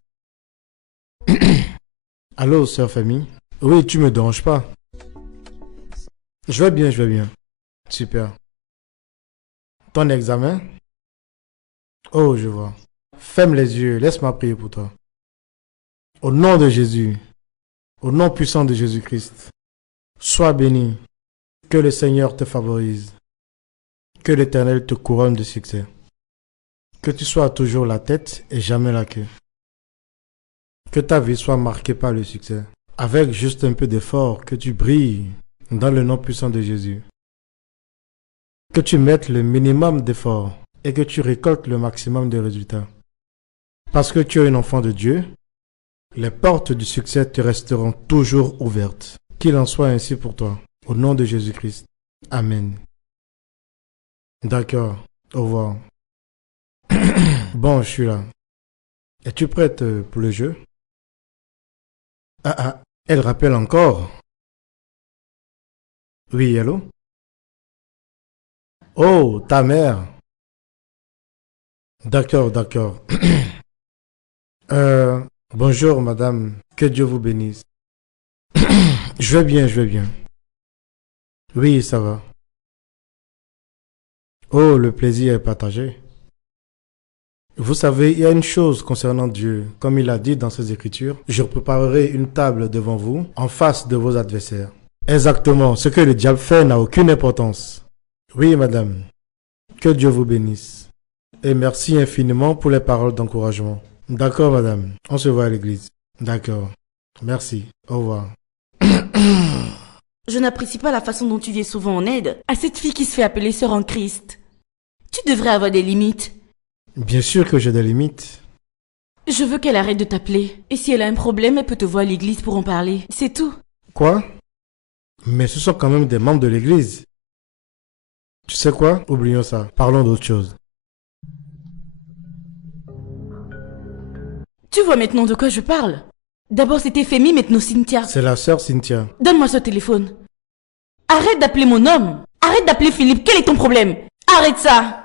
Allô, sœur Famille? Oui, tu me déranges pas. Je vais bien. Super. Ton examen? Oh, je vois. Ferme les yeux, laisse-moi prier pour toi. Au nom de Jésus. Au nom puissant de Jésus-Christ, sois béni. Que le Seigneur te favorise. Que l'Éternel te couronne de succès. Que tu sois toujours la tête et jamais la queue. Que ta vie soit marquée par le succès. Avec juste un peu d'effort, que tu brilles dans le nom puissant de Jésus. Que tu mettes le minimum d'effort et que tu récoltes le maximum de résultats. Parce que tu es un enfant de Dieu, les portes du succès te resteront toujours ouvertes. Qu'il en soit ainsi pour toi. Au nom de Jésus-Christ. Amen. D'accord. Au revoir. Bon, je suis là. Es-tu prête pour le jeu? Elle rappelle encore. Oui, allô? Oh, ta mère. D'accord. Bonjour, madame. Que Dieu vous bénisse. Je vais bien. Oui, ça va. Oh, le plaisir est partagé. Vous savez, il y a une chose concernant Dieu. Comme il a dit dans ses Écritures, je préparerai une table devant vous, en face de vos adversaires. Exactement, ce que le diable fait n'a aucune importance. Oui, madame. Que Dieu vous bénisse. Et merci infiniment pour les paroles d'encouragement. D'accord, madame. On se voit à l'église. D'accord. Merci. Au revoir. Je n'apprécie pas la façon dont tu viens souvent en aide à cette fille qui se fait appeler sœur en Christ. Tu devrais avoir des limites. Bien sûr que j'ai des limites. Je veux qu'elle arrête de t'appeler. Et si elle a un problème, elle peut te voir à l'église pour en parler. C'est tout. Quoi? Mais ce sont quand même des membres de l'église. Tu sais quoi? Oublions ça. Parlons d'autre chose. Tu vois maintenant de quoi je parle? D'abord c'était Femi, maintenant Cynthia. C'est la sœur Cynthia. Donne-moi ce téléphone. Arrête d'appeler mon homme. Arrête d'appeler Philippe. Quel est ton problème? Arrête ça.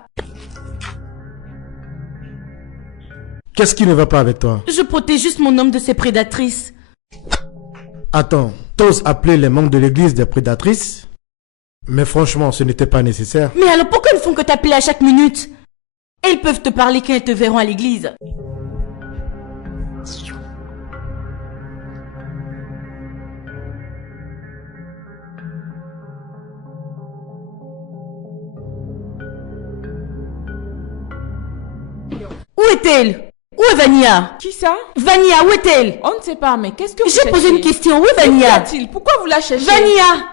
Qu'est-ce qui ne va pas avec toi? Je protège juste mon homme de ses prédatrices. Attends, t'oses appeler les membres de l'église des prédatrices? Mais franchement, ce n'était pas nécessaire. Mais alors pourquoi ils font que t'appeler à chaque minute? Elles peuvent te parler quand elles te verront à l'église. Où est-elle? Où est Vania? Qui ça? Vania, où est-elle? On ne sait pas, mais qu'est-ce que vous cherchez? J'ai posé une question. Où est Vania? Pourquoi vous la cherchez? Vania!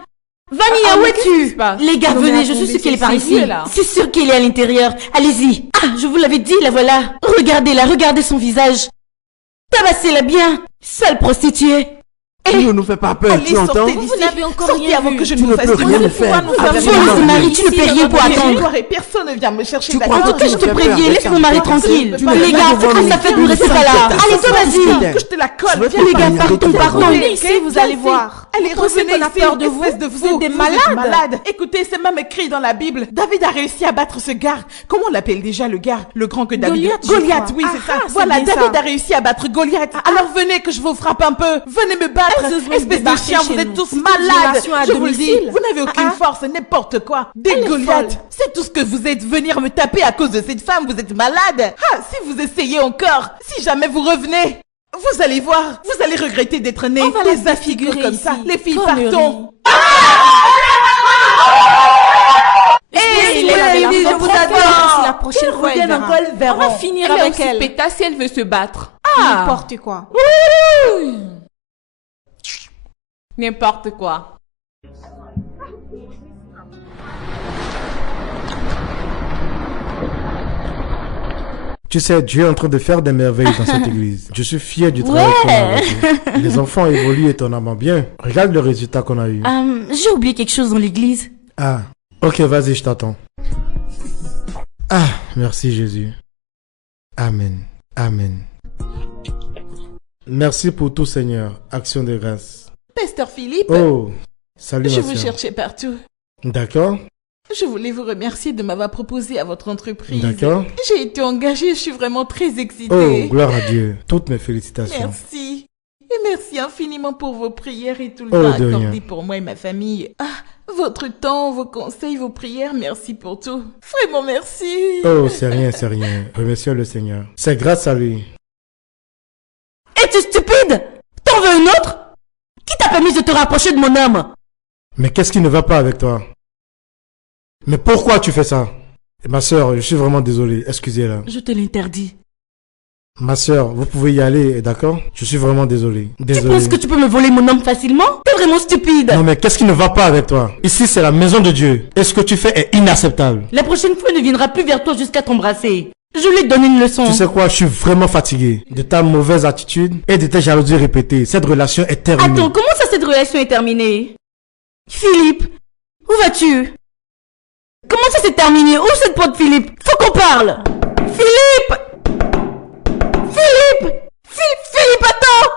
Vania, où es-tu? Les gars, Non, mais venez, je suis attendez, sûre qu'elle est par c'est ici. sérieux, là. C'est sûr qu'elle est à l'intérieur. Allez-y. Ah, je vous l'avais dit, la voilà. Regardez-la, regardez son visage. Tabassez-la bien. Sale prostituée. Ne nous fais pas peur, Allez, tu entends? sortez d'ici. Vous n'avez encore Sortez rien avant vu. que je Tu ne ne vous fasse peux du rien mal. faire. Nous faire Absolument. du mal. Marie, tu ne paies rien pour attendre. Soirée, personne ne vient me chercher. Tu d'accord? crois Faut que je te tu me fais prévienne, peur. laisse mon mari tranquille. Tu me Les fais gars, peur. faut que ça fait ne restez pas là. Allez, toi, vas-y. Que je te la colle. Je veux Viens, pas Les gars, parler partons, avec toi. partons. Venez ici, vous allez voir. Allez, Vous pensez revenez qu'on a ici, peur de vous? espèce de Vous fou. êtes des Vous malades. malades. Écoutez, c'est même écrit dans la Bible. David a réussi à battre ce gars. Comment on l'appelle déjà, le gars? Le grand que David... Goliath, je Goliath, crois. oui, c'est Ah, ça. c'est Voilà, bien David ça. a réussi à battre Goliath. Alors venez que je vous frappe un peu. Venez me battre. Elles osent Espèce de débarquer chien, chez vous êtes nous. tous C'est une malades. violation à Je vous le dis. domicile. Vous n'avez aucune force, n'importe quoi. Des Elle est Goliaths. folle. C'est tout ce que vous êtes. Venir me taper à cause de cette femme, vous êtes malade. Ah, si vous essayez encore, si jamais vous revenez, vous allez voir, vous allez regretter d'être né. On va la Les affigures défigurer comme ça. ici. Les filles, Connerie. partons. Hey, Laissez-les, Mélanie, je je vous vous adore. adore. La prochaine Qu'elle fois, elle revienne verra. encore, elle verra. On va finir Elle est avec aussi elle. pétasse si elle veut se battre. N'importe quoi. N'importe quoi. Tu sais, Dieu est en train de faire des merveilles dans cette église. Je suis fier du travail qu'on a avec eux. Les enfants évoluent étonnamment bien. Regarde le résultat qu'on a eu. J'ai oublié quelque chose dans l'église. Ah, ok, vas-y, je t'attends. Ah, merci Jésus. Amen. Amen. Merci pour tout, Seigneur. Action de grâce. Pasteur Philippe, Oh, salut je ma vous sœur. cherchais partout. D'accord, Je voulais vous remercier de m'avoir proposé à votre entreprise. d'accord. J'ai été engagée, je suis vraiment très Oh, excitée. gloire à Dieu. Toutes mes félicitations. Merci. Et merci infiniment pour vos prières et tout le Oh, temps de accordé rien. pour moi et ma famille. Ah, votre temps, vos conseils, vos prières, merci pour tout. Vraiment merci. Oh, c'est rien, c'est rien. Remercions le Seigneur. C'est grâce à lui. Es-tu stupide? T'en veux une autre? permis de te rapprocher de mon homme. Mais qu'est-ce qui ne va pas avec toi? Mais pourquoi tu fais ça? Ma sœur, je suis vraiment désolé, excusez-la. Je te l'interdis. Ma sœur, vous pouvez y aller, d'accord? Je suis vraiment désolé. Tu penses que tu peux me voler mon homme facilement? T'es vraiment stupide. Non mais qu'est-ce qui ne va pas avec toi? Ici c'est la maison de Dieu. Et ce que tu fais est inacceptable. La prochaine fois, il ne viendra plus vers toi jusqu'à t'embrasser. Je lui donne une leçon. Tu sais quoi, je suis vraiment fatigué de ta mauvaise attitude et de tes jalousies répétées. Cette relation est terminée. Attends, comment ça cette relation est terminée? Philippe, où vas-tu? Comment ça s'est terminé? Où cette pote Philippe? Faut qu'on parle. Philippe! Philippe! Philippe, attends!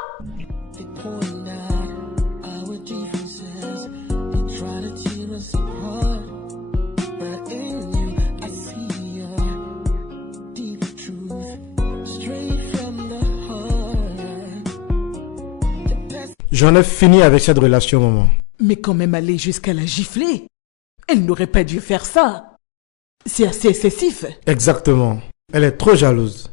J'en ai fini avec cette relation, maman. Mais quand même aller jusqu'à la gifler. Elle n'aurait pas dû faire ça. C'est assez excessif. Exactement. Elle est trop jalouse.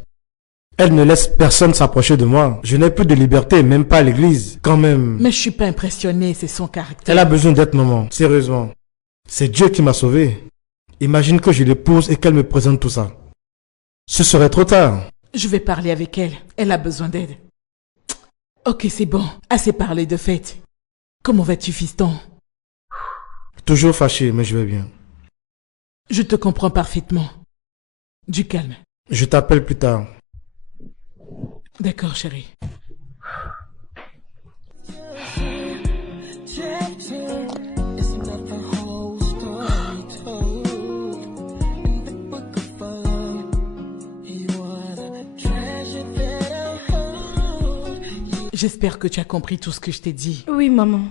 Elle ne laisse personne s'approcher de moi. Je n'ai plus de liberté, même pas à l'église. Quand même. Mais je suis pas impressionné, c'est son caractère. Elle a besoin d'être maman, sérieusement. C'est Dieu qui m'a sauvé. Imagine que je l'épouse et qu'elle me présente tout ça. Ce serait trop tard. Je vais parler avec elle. Elle a besoin d'aide. Ok, c'est bon. Assez parlé de fête. Comment vas-tu, fiston? Toujours fâché, mais je vais bien. Je te comprends parfaitement. Du calme. Je t'appelle plus tard. D'accord, chérie. J'espère que tu as compris tout ce que je t'ai dit. Oui, maman.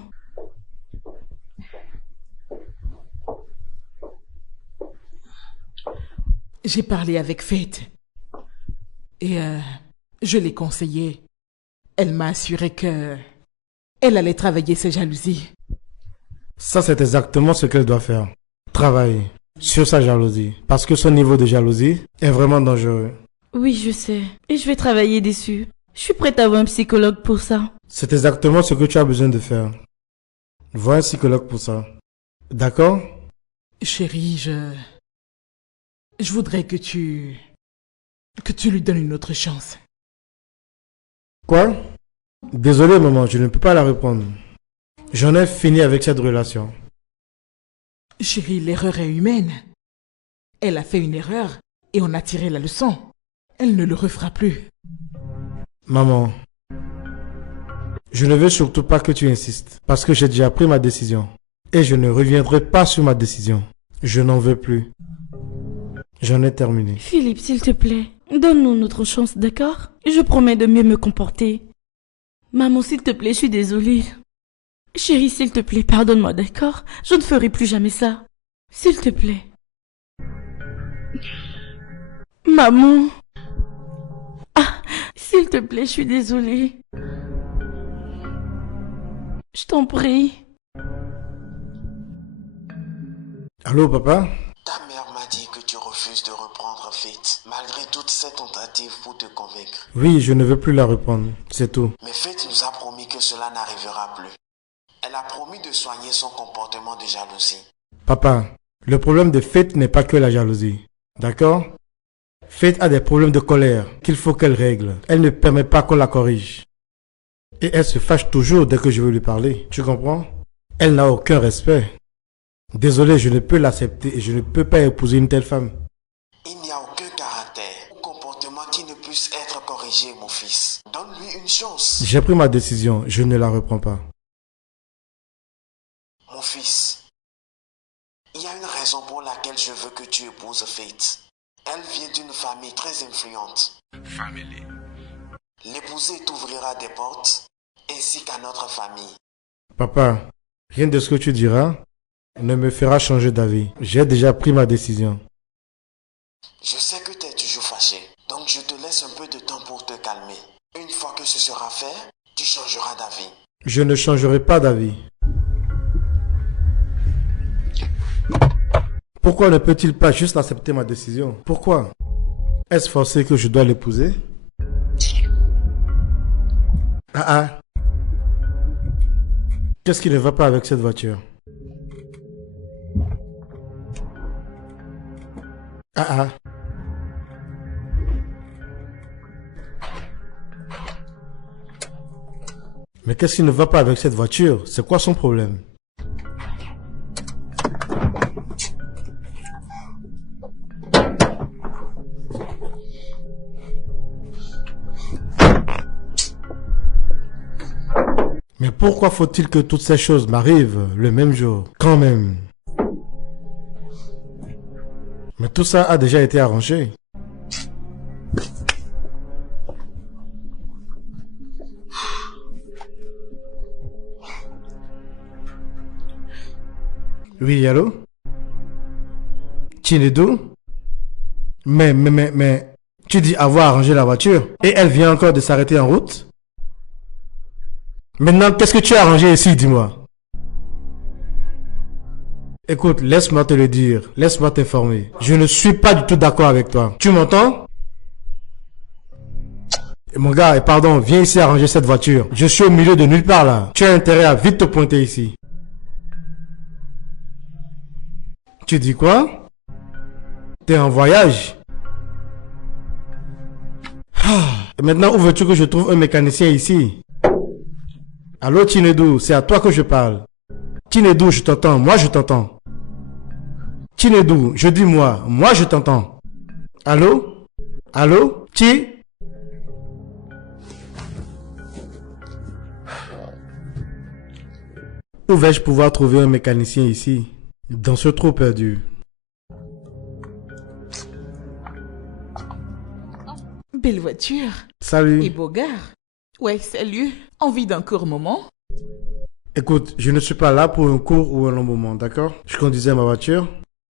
J'ai parlé avec Faith. Et je l'ai conseillée. Elle m'a assuré que elle allait travailler ses jalousies. Ça, c'est exactement ce qu'elle doit faire. Travailler sur sa jalousie. Parce que son niveau de jalousie est vraiment dangereux. Oui, je sais. Et je vais travailler dessus. Je suis prête à voir un psychologue pour ça. C'est exactement ce que tu as besoin de faire. Vois un psychologue pour ça. D'accord? Chérie, je voudrais que tu lui donnes une autre chance. Quoi? Désolé, maman, je ne peux pas la reprendre. J'en ai fini avec cette relation. Chérie, l'erreur est humaine. Elle a fait une erreur et on a tiré la leçon. Elle ne le refera plus. Maman, je ne veux surtout pas que tu insistes, parce que j'ai déjà pris ma décision. Et je ne reviendrai pas sur ma décision. Je n'en veux plus. J'en ai terminé. Philippe, s'il te plaît, donne-nous notre chance, d'accord? Je promets de mieux me comporter. Maman, s'il te plaît, je suis désolée. Chérie, s'il te plaît, pardonne-moi, d'accord? Je ne ferai plus jamais ça. S'il te plaît. Maman. Ah, s'il te plaît, je suis désolée. Je t'en prie. Allô, papa? Ta mère m'a dit que tu refuses de reprendre Faith, malgré toutes ces tentatives pour te convaincre. Oui, je ne veux plus la reprendre, c'est tout. Mais Faith nous a promis que cela n'arrivera plus. Elle a promis de soigner son comportement de jalousie. Papa, le problème de Faith n'est pas que la jalousie, d'accord? Faith a des problèmes de colère qu'il faut qu'elle règle. Elle ne permet pas qu'on la corrige. Et elle se fâche toujours dès que je veux lui parler, tu comprends? Elle n'a aucun respect. Désolé, je ne peux l'accepter et je ne peux pas épouser une telle femme. Il n'y a aucun caractère ou comportement qui ne puisse être corrigé, mon fils. Donne-lui une chance. J'ai pris ma décision, je ne la reprends pas. Mon fils, il y a une raison pour laquelle je veux que tu épouses Faith. Elle vient d'une famille très influente. Family. L'épouser t'ouvrira des portes, ainsi qu'à notre famille. Papa, rien de ce que tu diras ne me fera changer d'avis. J'ai déjà pris ma décision. Je sais que tu es toujours fâché, donc je te laisse un peu de temps pour te calmer. Une fois que ce sera fait, tu changeras d'avis. Je ne changerai pas d'avis. Pourquoi ne peut-il pas juste accepter ma décision? Pourquoi? Est-ce forcé que je dois l'épouser? Ah. Qu'est-ce qui ne va pas avec cette voiture? Ah ah. Mais qu'est-ce qui ne va pas avec cette voiture? C'est quoi son problème? Mais pourquoi faut-il que toutes ces choses m'arrivent le même jour? Quand même. Mais tout ça a déjà été arrangé. Oui, allô? Chinedu? Mais, tu dis avoir arrangé la voiture et elle vient encore de s'arrêter en route? Maintenant, qu'est-ce que tu as arrangé ici, dis-moi? Écoute, laisse-moi te le dire, laisse-moi t'informer. Je ne suis pas du tout d'accord avec toi. Tu m'entends? Mon gars, pardon, viens ici arranger cette voiture. Je suis au milieu de nulle part là. Tu as intérêt à vite te pointer ici. Tu dis quoi? T'es en voyage? Et maintenant, où veux-tu que je trouve un mécanicien ici? Allô, Chinedu, c'est à toi que je parle. Chinedu, je t'entends, moi je t'entends. Chinedu, je dis moi je t'entends. Allô? Allô? Chi? Où vais-je pouvoir trouver un mécanicien ici? Dans ce trou perdu. Belle voiture. Salut. Et beau gars. Ouais, salut. Envie d'un court moment? Écoute, je ne suis pas là pour un court ou un long moment, d'accord? Je conduisais ma voiture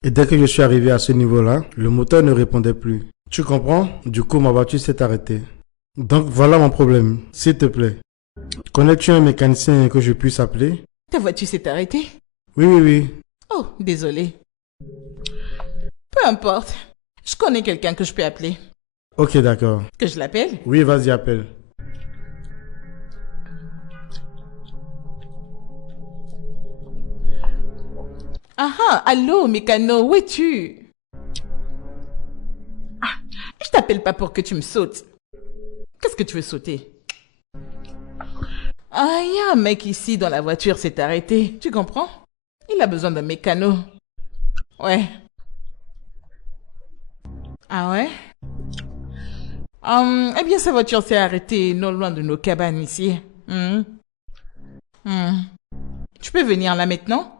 et dès que je suis arrivé à ce niveau-là, le moteur ne répondait plus. Tu comprends? Du coup, ma voiture s'est arrêtée. Donc voilà mon problème, s'il te plaît. Connais-tu un mécanicien que je puisse appeler? Ta voiture s'est arrêtée? Oui. Oh, désolé. Peu importe. Je connais quelqu'un que je peux appeler. Ok, d'accord. Que je l'appelle? Oui, vas-y, appelle. Ah, allô, mécano, où es-tu? Ah, je t'appelle pas pour que tu me sautes. Qu'est-ce que tu veux sauter? Ah, il y a un mec ici dans la voiture s'est arrêté. Tu comprends? Il a besoin d'un mécano. Ouais. Ah ouais? Eh bien, sa voiture s'est arrêtée non loin de nos cabanes ici. Tu peux venir là maintenant?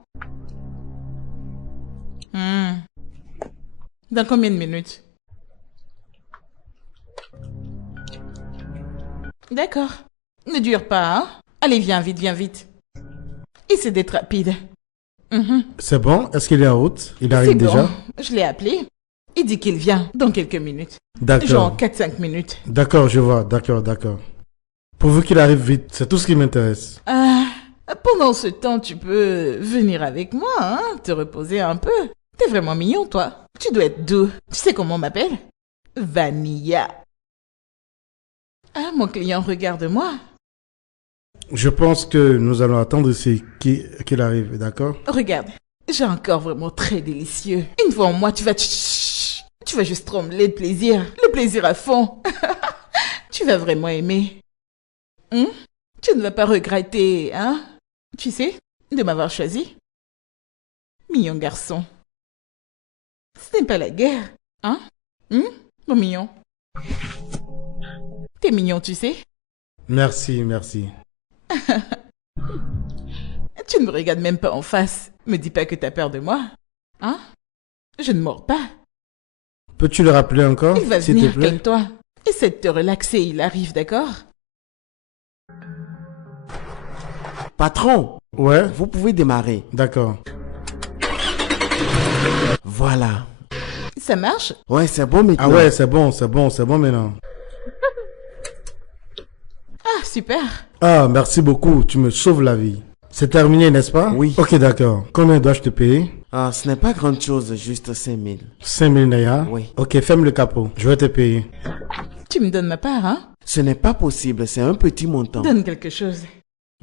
Dans combien de minutes? D'accord. Ne dure pas, hein? Allez, viens vite. Essaie d'être rapide. C'est bon? Est-ce qu'il est en route? Il arrive déjà? Bon. Je l'ai appelé. Il dit qu'il vient dans quelques minutes. D'accord. Genre 4-5 minutes. D'accord, je vois. D'accord. Pourvu qu'il arrive vite, c'est tout ce qui m'intéresse. Pendant ce temps, tu peux venir avec moi, hein? Te reposer un peu. T'es vraiment mignon, toi. Tu dois être doux. Tu sais comment on m'appelle? Vanilla. Ah, mon client, regarde-moi. Je pense que nous allons attendre ici qu'il arrive, d'accord? Regarde, j'ai un corps vraiment très délicieux. Une fois en moi, tu vas juste trembler de plaisir. Le plaisir à fond. Tu vas vraiment aimer. Tu ne vas pas regretter, hein? Tu sais, de m'avoir choisi. Mignon garçon. Ce n'est pas la guerre, hein? Mon mignon. T'es mignon, tu sais? Merci. Tu ne me regardes même pas en face. Me dis pas que t'as peur de moi. Hein? Je ne mords pas. Peux-tu le rappeler encore, Il va s'il te venir, plaît? calme-toi. Essaie de te relaxer, il arrive, d'accord? Patron, Ouais, vous pouvez démarrer. d'accord. Voilà. Ça marche? Ouais, c'est bon maintenant. Ah ouais, c'est bon maintenant. Ah, super. Ah, merci beaucoup, tu me sauves la vie. C'est terminé, n'est-ce pas? Oui. Ok, d'accord. Combien dois-je te payer? Ah, ce n'est pas grand chose, juste 5000. 5000 Naya? Oui. Ok, ferme le capot. Je vais te payer. Tu me donnes ma part, hein? Ce n'est pas possible, c'est un petit montant. Donne quelque chose.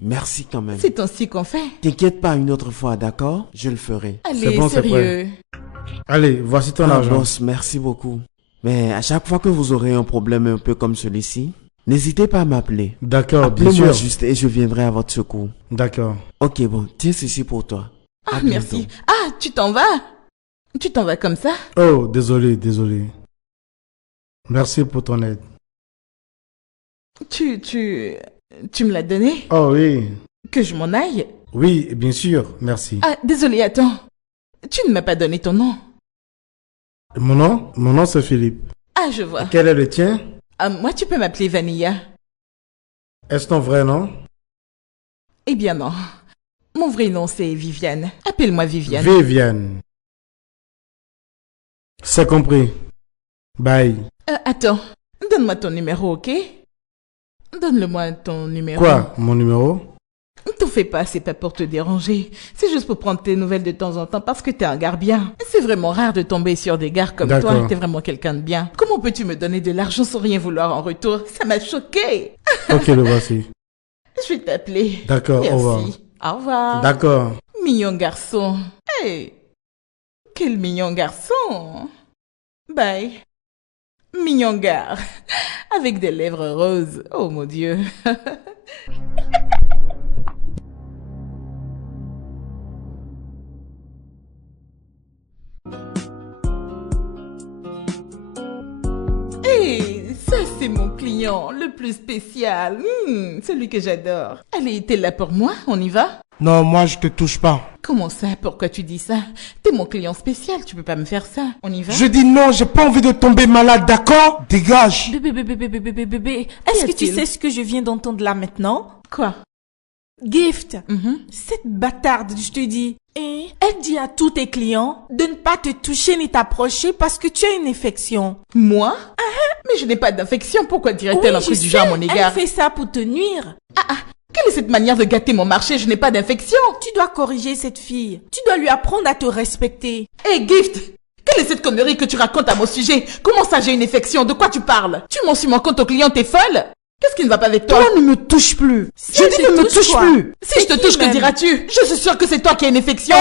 Merci quand même. C'est ainsi qu'on fait. T'inquiète pas une autre fois, d'accord? Je le ferai. Allez, bon, c'est sérieux. Allez, voici ton argent. Boss, merci beaucoup. Mais à chaque fois que vous aurez un problème un peu comme celui-ci, n'hésitez pas à m'appeler. D'accord, bien Appelez-moi sûr. juste et je viendrai à votre secours. D'accord. Ok, bon, tiens ceci pour toi. Ah, À bientôt. merci. Ah, tu t'en vas? Tu t'en vas comme ça? Oh, désolé. Merci pour ton aide. Tu me l'as donné? Oh oui. Que je m'en aille? Oui, bien sûr, merci. Ah, désolé, attends. Tu ne m'as pas donné ton nom. Mon nom c'est Philippe. Ah, je vois. Quel est le tien? Ah, moi, tu peux m'appeler Vanilla. Est-ce ton vrai nom? Eh bien non. Mon vrai nom, c'est Viviane. Appelle-moi Viviane. Viviane. C'est compris. Bye. Attends, donne-moi ton numéro, ok? Donne-le-moi ton numéro. Quoi, mon numéro? T'en fais pas, c'est pas pour te déranger. C'est juste pour prendre tes nouvelles de temps en temps parce que t'es un gars bien. C'est vraiment rare de tomber sur des gars comme toi. D'accord. T'es vraiment quelqu'un de bien. Comment peux-tu me donner de l'argent sans rien vouloir en retour? Ça m'a choqué. Ok, le voici. Je vais t'appeler. D'accord, Merci. au revoir. Au revoir. D'accord. Mignon garçon. Hey, quel mignon garçon. Bye. Mignon gars. Avec des lèvres roses. Oh mon Dieu. Hey, ça c'est mon client, le plus spécial. Celui que j'adore. Allez, t'es là pour moi? On y va? Non, moi, je te touche pas. Comment ça? Pourquoi tu dis ça? T'es mon client spécial, tu peux pas me faire ça. On y va? Je dis non, j'ai pas envie de tomber malade, d'accord? Dégage. Bébé, est-ce que tu a-t-il? sais ce que je viens d'entendre là maintenant? Quoi? Gift, Mhm. cette bâtarde, je te dis, elle dit à tous tes clients de ne pas te toucher ni t'approcher parce que tu as une infection. Moi? Mais je n'ai pas d'infection, pourquoi dirait-elle un je truc du genre à mon sais, égard? elle fait ça pour te nuire. Quelle est cette manière de gâter mon marché? Je n'ai pas d'infection. Tu dois corriger cette fille. Tu dois lui apprendre à te respecter. Hé, Gift! Quelle est cette connerie que tu racontes à mon sujet? Comment ça j'ai une infection? De quoi tu parles? Tu m'en suis mon compte aux clients, t'es folle? Qu'est-ce qui ne va pas avec toi? Toi, ne me touche plus. Si elle Je dis te ne me touche, touche quoi? plus. Si je te qui touche, que même? diras-tu? Je suis sûre que c'est toi qui as une infection.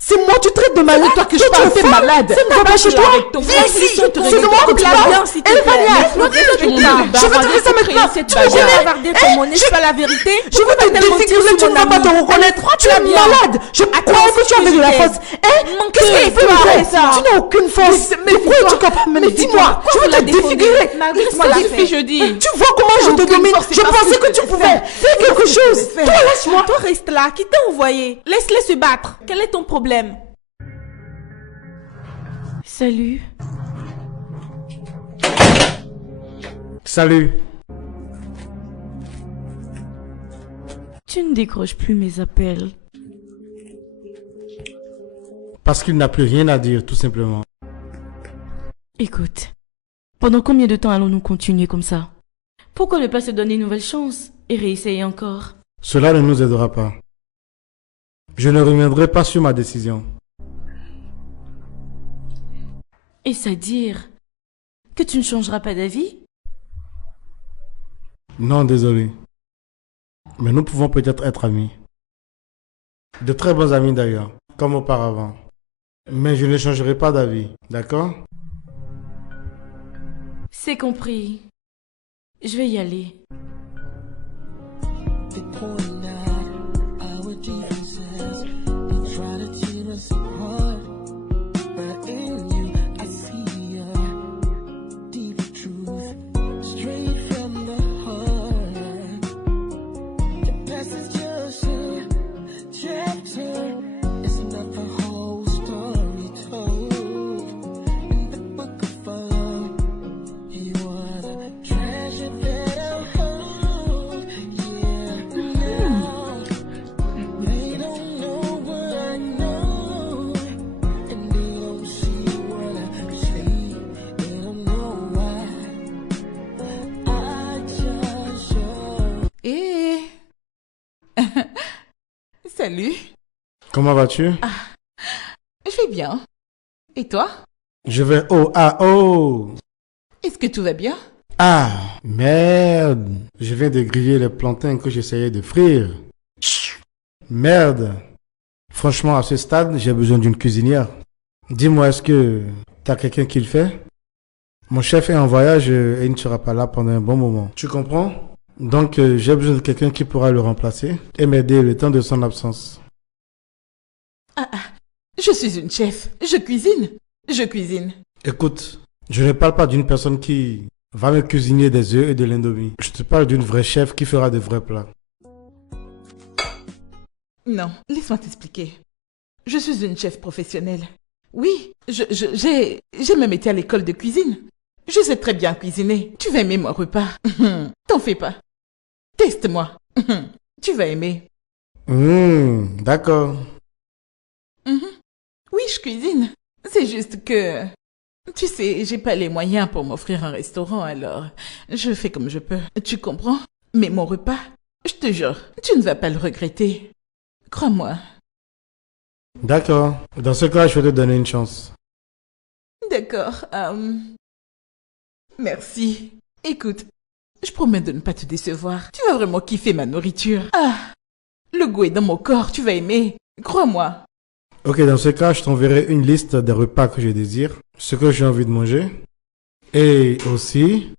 C'est moi, tu traites de malade. Toi que je parle, t'es malade. Ça ne va pas chez toi. Avec ton Viens ici. gros client, C'est de moi que tu parles. s'il te Elle plaît. va bien. Laisse-moi dire que Je veux te dire ça maintenant. cette Tu veux bagarre. jamais Bavarder ton mot, n'est-ce pas la vérité? Je veux te défigurer, tu ne vas pas te reconnaître. Tu es malade. Je croyais que tu avais de la force. Qu'est-ce qu'elle fait arrête ça? ça. Tu n'as aucune force. Mais pourquoi es-tu capable? Mais dis-moi, tu veux te défigurer. Laisse-moi la Fais, je dis. Tu vois comment je te aucune domine. force, c'est Je parce pensais que que tu je pouvais fais. faire quelque chose. fais. Toi, lâche-moi. Toi, reste là. Qui t'a envoyé? Laisse-les se battre. Quel est ton problème? Salut. Salut. Tu ne décroches plus mes appels. Parce qu'il n'a plus rien à dire, tout simplement. Écoute, pendant combien de temps allons-nous continuer comme ça? Pourquoi ne pas se donner une nouvelle chance et réessayer encore? Cela ne nous aidera pas. Je ne reviendrai pas sur ma décision. Est-ce à dire que tu ne changeras pas d'avis? Non, désolé. Mais nous pouvons peut-être être amis. De très bons amis d'ailleurs, comme auparavant. Mais je ne changerai pas d'avis, d'accord? C'est compris. Je vais y aller. Salut. Comment vas-tu? Je vais bien. Et toi? Je vais... Oh, ah, oh! Est-ce que tout va bien? Ah, merde. Je viens de griller les plantains que j'essayais de frire. Merde. Franchement, à ce stade, j'ai besoin d'une cuisinière. Dis-moi, est-ce que t'as quelqu'un qui le fait? Mon chef est en voyage et il ne sera pas là pendant un bon moment. Tu comprends? Donc, j'ai besoin de quelqu'un qui pourra le remplacer et m'aider le temps de son absence. Je suis une chef. Je cuisine. Écoute, je ne parle pas d'une personne qui va me cuisiner des œufs et de l'indomie. Je te parle d'une vraie chef qui fera de vrais plats. Non, laisse-moi t'expliquer. Je suis une chef professionnelle. Oui, j'ai même été à l'école de cuisine. Je sais très bien cuisiner. Tu vas aimer mon repas. T'en fais pas. Teste-moi. Tu vas aimer. D'accord. Oui, je cuisine. C'est juste que... Tu sais, j'ai pas les moyens pour m'offrir un restaurant, alors je fais comme je peux. Tu comprends? Mais mon repas, je te jure, tu ne vas pas le regretter. Crois-moi. D'accord. Dans ce cas, je vais te donner une chance. D'accord. Merci. Écoute, je promets de ne pas te décevoir. Tu vas vraiment kiffer ma nourriture. Le goût est dans mon corps, tu vas aimer. Crois-moi. Ok, dans ce cas, je t'enverrai une liste des repas que je désire, ce que j'ai envie de manger. Et aussi,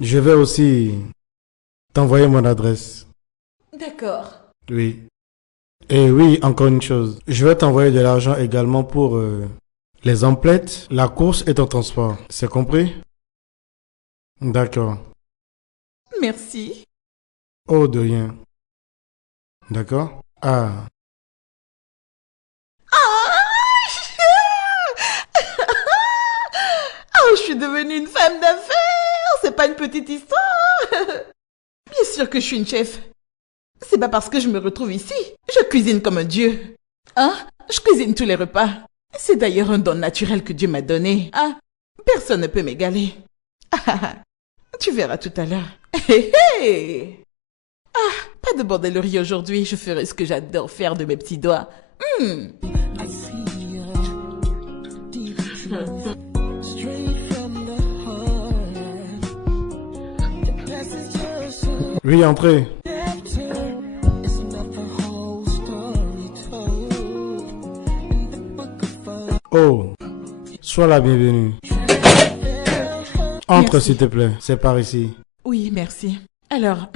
je vais aussi t'envoyer mon adresse. D'accord. Oui. Et oui, encore une chose. Je vais t'envoyer de l'argent également pour les emplettes, la course et ton transport. C'est compris? D'accord. Merci. Oh, de rien. D'accord? Oh, je suis devenue une femme d'affaires. C'est pas une petite histoire. Bien sûr que je suis une chef. C'est pas parce que je me retrouve ici. Je cuisine comme un dieu. Je cuisine tous les repas. C'est d'ailleurs un don naturel que Dieu m'a donné. Personne ne peut m'égaler. Tu verras tout à l'heure. Pas de bordellerie aujourd'hui. Je ferai ce que j'adore faire de mes petits doigts. Oui, entrez. Oh, sois la bienvenue. Entre, Merci. s'il te plaît. C'est par ici. Oui, merci. Alors,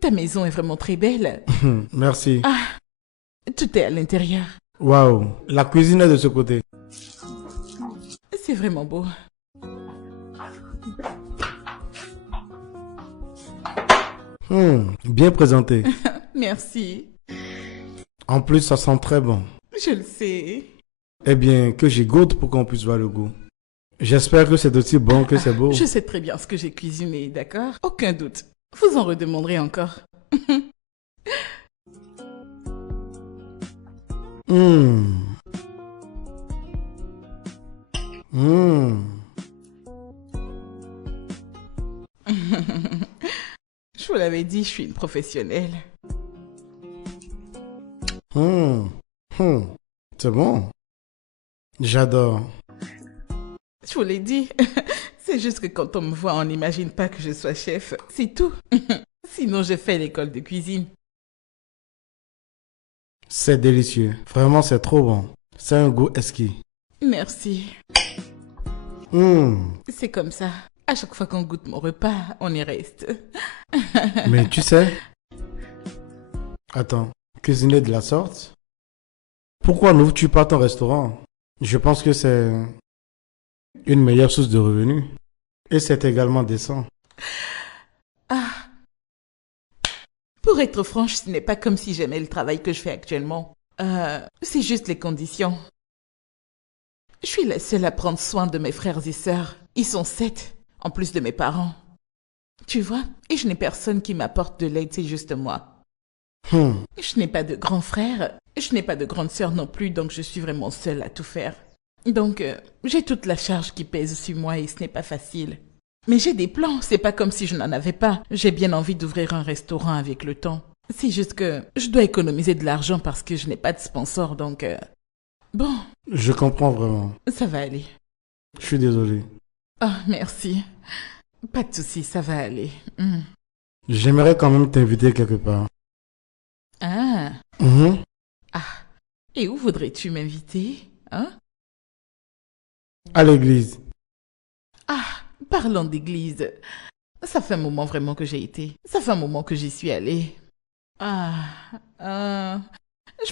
ta maison est vraiment très belle. Merci. Tout est à l'intérieur. Waouh, la cuisine est de ce côté. C'est vraiment beau. Bien présenté. Merci. En plus, ça sent très bon. Je le sais. Eh bien, que j'y goûte pour qu'on puisse voir le goût. J'espère que c'est aussi bon que c'est beau. Je sais très bien ce que j'ai cuisiné, d'accord? Aucun doute. Vous en redemanderez encore. Je vous l'avais dit, je suis une professionnelle. C'est bon. J'adore. Je vous l'ai dit. C'est juste que quand on me voit, on n'imagine pas que je sois chef. C'est tout. Sinon, j'ai fait l'école de cuisine. C'est délicieux. Vraiment, c'est trop bon. C'est un goût exquis. Merci. C'est comme ça. À chaque fois qu'on goûte mon repas, on y reste. Mais tu sais... Attends, cuisiner de la sorte? Pourquoi n'ouvres-tu pas ton restaurant? Je pense que c'est une meilleure source de revenus. Et c'est également décent. Pour être franche, ce n'est pas comme si j'aimais le travail que je fais actuellement. C'est juste les conditions. Je suis la seule à prendre soin de mes frères et sœurs. Ils sont 7, en plus de mes parents. Tu vois, et je n'ai personne qui m'apporte de l'aide, c'est juste moi. Je n'ai pas de grand frère, je n'ai pas de grande sœur non plus, donc je suis vraiment seule à tout faire. Donc, j'ai toute la charge qui pèse sur moi et ce n'est pas facile. Mais j'ai des plans, c'est pas comme si je n'en avais pas. J'ai bien envie d'ouvrir un restaurant avec le temps. C'est juste que je dois économiser de l'argent parce que je n'ai pas de sponsor, donc... Bon, Je comprends vraiment. ça va aller. Je suis désolé. Oh, merci. Pas de souci, ça va aller. J'aimerais quand même t'inviter quelque part. Ah, Mhm. et où voudrais-tu m'inviter? Hein? À l'église. Ah, parlons d'église. Ça fait un moment vraiment que j'ai été. Ça fait un moment que j'y suis allée. Je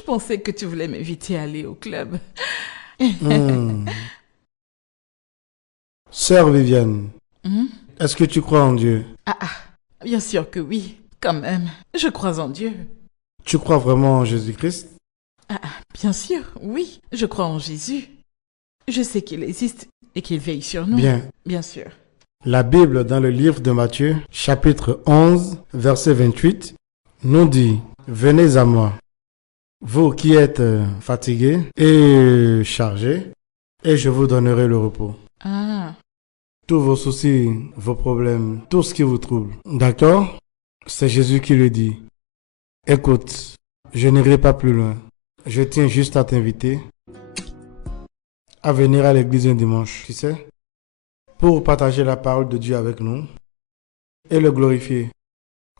pensais que tu voulais m'inviter à aller au club. Hmm. Sœur Viviane, est-ce que tu crois en Dieu? Bien sûr que oui, quand même. Je crois en Dieu. Tu crois vraiment en Jésus-Christ? Bien sûr, oui. Je crois en Jésus. Je sais qu'il existe et qu'il veille sur nous. Bien. Bien sûr. La Bible, dans le livre de Matthieu, chapitre 11, verset 28, nous dit: Venez à moi, vous qui êtes fatigués et chargés, et je vous donnerai le repos. Tous vos soucis, vos problèmes, tout ce qui vous trouble. D'accord? C'est Jésus qui le dit. Écoute, je n'irai pas plus loin. Je tiens juste à t'inviter à venir à l'église un dimanche, tu sais, pour partager la parole de Dieu avec nous et le glorifier.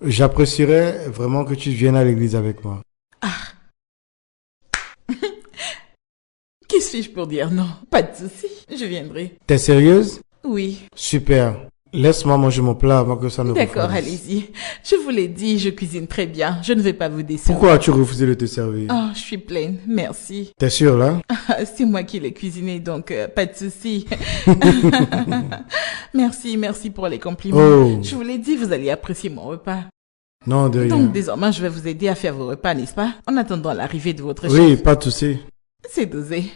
J'apprécierais vraiment que tu viennes à l'église avec moi. Qui suis-je pour dire non? Pas de souci, je viendrai. T'es sérieuse? Oui. Super. Laisse-moi manger mon plat avant que ça ne D'accord, refroidisse. allez-y. Je vous l'ai dit, je cuisine très bien. Je ne vais pas vous décevoir. Pourquoi as-tu refusé de te servir? Oh, je suis pleine, merci. T'es sûre là? C'est moi qui l'ai cuisiné, donc pas de souci. Merci pour les compliments. Oh. Je vous l'ai dit, vous allez apprécier mon repas. Non, de rien. Donc désormais, je vais vous aider à faire vos repas, n'est-ce pas? En attendant l'arrivée de votre Oui, chef. pas de souci. C'est dosé.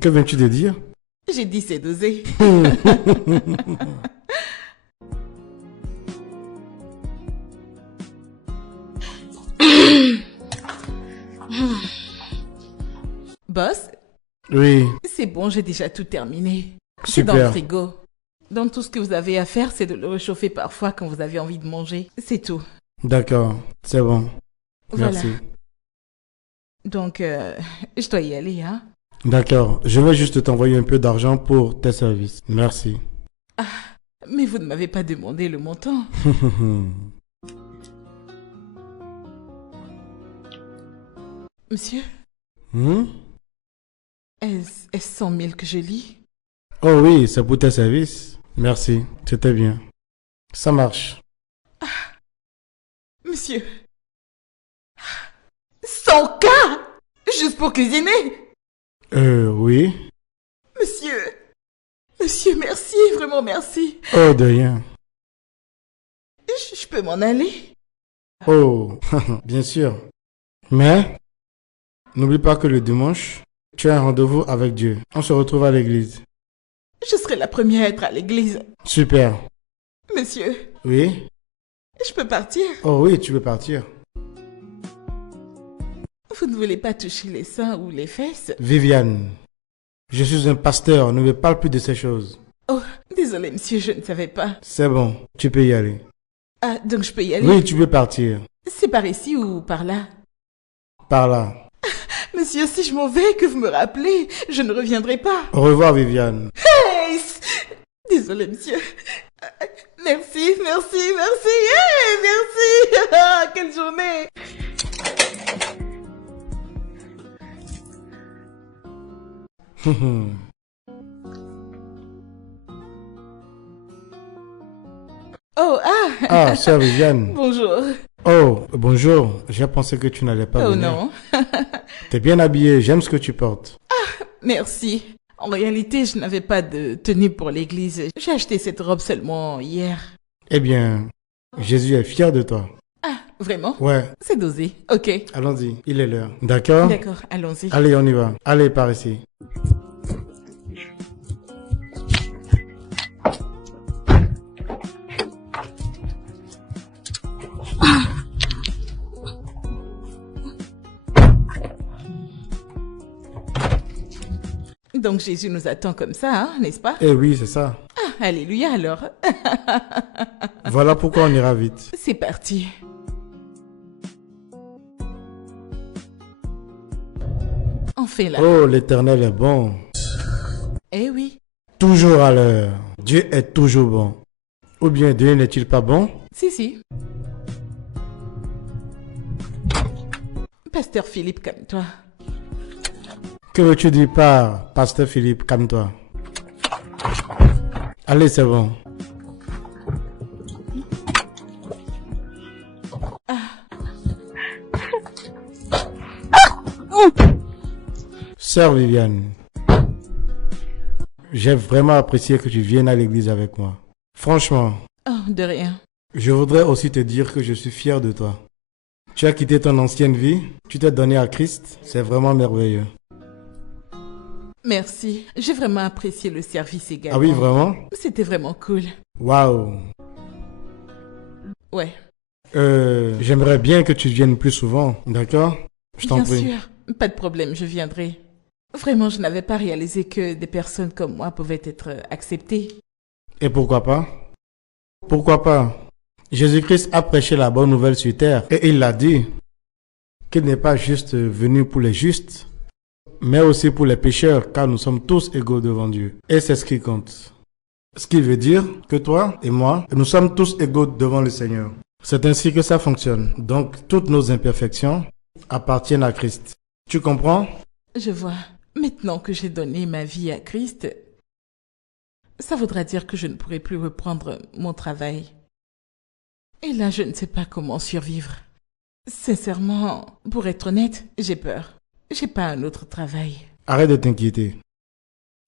Que viens-tu de dire? J'ai dit c'est dosé. Boss, Oui, c'est bon, j'ai déjà tout terminé. C'est dans le super. frigo. Donc tout ce que vous avez à faire, c'est de le réchauffer parfois quand vous avez envie de manger. C'est tout. D'accord, c'est bon. Voilà. Merci. Donc, je dois y aller, hein. D'accord, je vais juste t'envoyer un peu d'argent pour tes services. Merci. Mais vous ne m'avez pas demandé le montant. Monsieur, est-ce 100 000 que je lis? Oh oui, c'est pour tes services. Merci, c'était bien. Ça marche. Monsieur, 100K juste pour cuisiner? Oui. Monsieur, merci, vraiment merci. Oh, de rien. Je peux m'en aller? Oh, bien sûr. Mais, n'oublie pas que le dimanche, tu as un rendez-vous avec Dieu. On se retrouve à l'église. Je serai la première à être à l'église. Super. Monsieur, Oui? je peux partir? Oh oui, tu peux partir. Vous ne voulez pas toucher les seins ou les fesses? Viviane, je suis un pasteur, ne me parle plus de ces choses. Oh, désolé monsieur, je ne savais pas. C'est bon, tu peux y aller. Ah, donc je peux y aller? Oui, tu peux partir. C'est par ici ou par là? Par là. Monsieur, si je m'en vais, que vous me rappelez, je ne reviendrai pas. Au revoir, Viviane. Hey! Désolé monsieur. Merci. Hey, merci. Ah, quelle journée. Oh, Ah, sœur Viviane. Bonjour. Oh, bonjour. J'ai pensé que tu n'allais pas Oh venir. non. T'es bien habillée, j'aime ce que tu portes. Merci. En réalité, je n'avais pas de tenue pour l'église. J'ai acheté cette robe seulement hier. Eh bien, Jésus est fier de toi. Ah, vraiment? Ouais, C'est dosé. Ok. allons-y, il est l'heure. D'accord? D'accord, allons-y. Allez, on y va. Allez, par ici. Donc Jésus nous attend comme ça, hein, n'est-ce pas? Eh oui, c'est ça. Ah, alléluia alors. Voilà pourquoi on ira vite. C'est parti. On fait là. Oh, l'Éternel est bon. Eh oui. Toujours à l'heure. Dieu est toujours bon. Ou bien Dieu n'est-il pas bon? Si. Pasteur Philippe, calme-toi. Que veux-tu dire par Pasteur Philippe, calme-toi? Allez, c'est bon. Sœur Viviane, j'ai vraiment apprécié que tu viennes à l'église avec moi. Franchement, Oh, de rien. je voudrais aussi te dire que je suis fier de toi. Tu as quitté ton ancienne vie, tu t'es donné à Christ, c'est vraiment merveilleux. Merci. J'ai vraiment apprécié le service également. Ah oui, vraiment? C'était vraiment cool. Waouh. Ouais. J'aimerais bien que tu viennes plus souvent, d'accord? Je t'en Bien prie. sûr. Pas de problème, je viendrai. Vraiment, je n'avais pas réalisé que des personnes comme moi pouvaient être acceptées. Et pourquoi pas? Pourquoi pas? Jésus-Christ a prêché la bonne nouvelle sur terre et il l'a dit qu'il n'est pas juste venu pour les justes, mais aussi pour les pécheurs, car nous sommes tous égaux devant Dieu. Et c'est ce qui compte. Ce qui veut dire que toi et moi, nous sommes tous égaux devant le Seigneur. C'est ainsi que ça fonctionne. Donc, toutes nos imperfections appartiennent à Christ. Tu comprends? Je vois. Maintenant que j'ai donné ma vie à Christ, ça voudra dire que je ne pourrai plus reprendre mon travail. Et là, je ne sais pas comment survivre. Sincèrement, pour être honnête, j'ai peur. J'ai pas un autre travail. Arrête de t'inquiéter.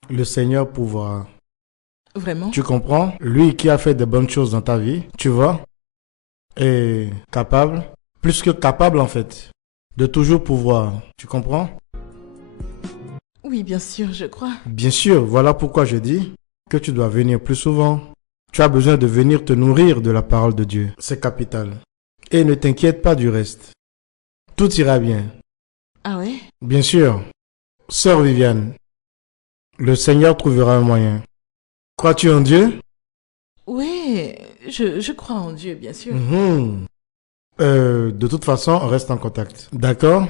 Le Seigneur pourvoira. Vraiment? Tu comprends? Lui qui a fait de bonnes choses dans ta vie, tu vois, est capable, plus que capable en fait, de toujours pouvoir. Tu comprends? Oui, bien sûr, je crois. Bien sûr, voilà pourquoi je dis que tu dois venir plus souvent. Tu as besoin de venir te nourrir de la parole de Dieu. C'est capital. Et ne t'inquiète pas du reste. Tout ira bien. Ah ouais? Bien sûr. Sœur Viviane, le Seigneur trouvera un moyen. Crois-tu en Dieu? Oui, je crois en Dieu, bien sûr. De toute façon, on reste en contact. D'accord?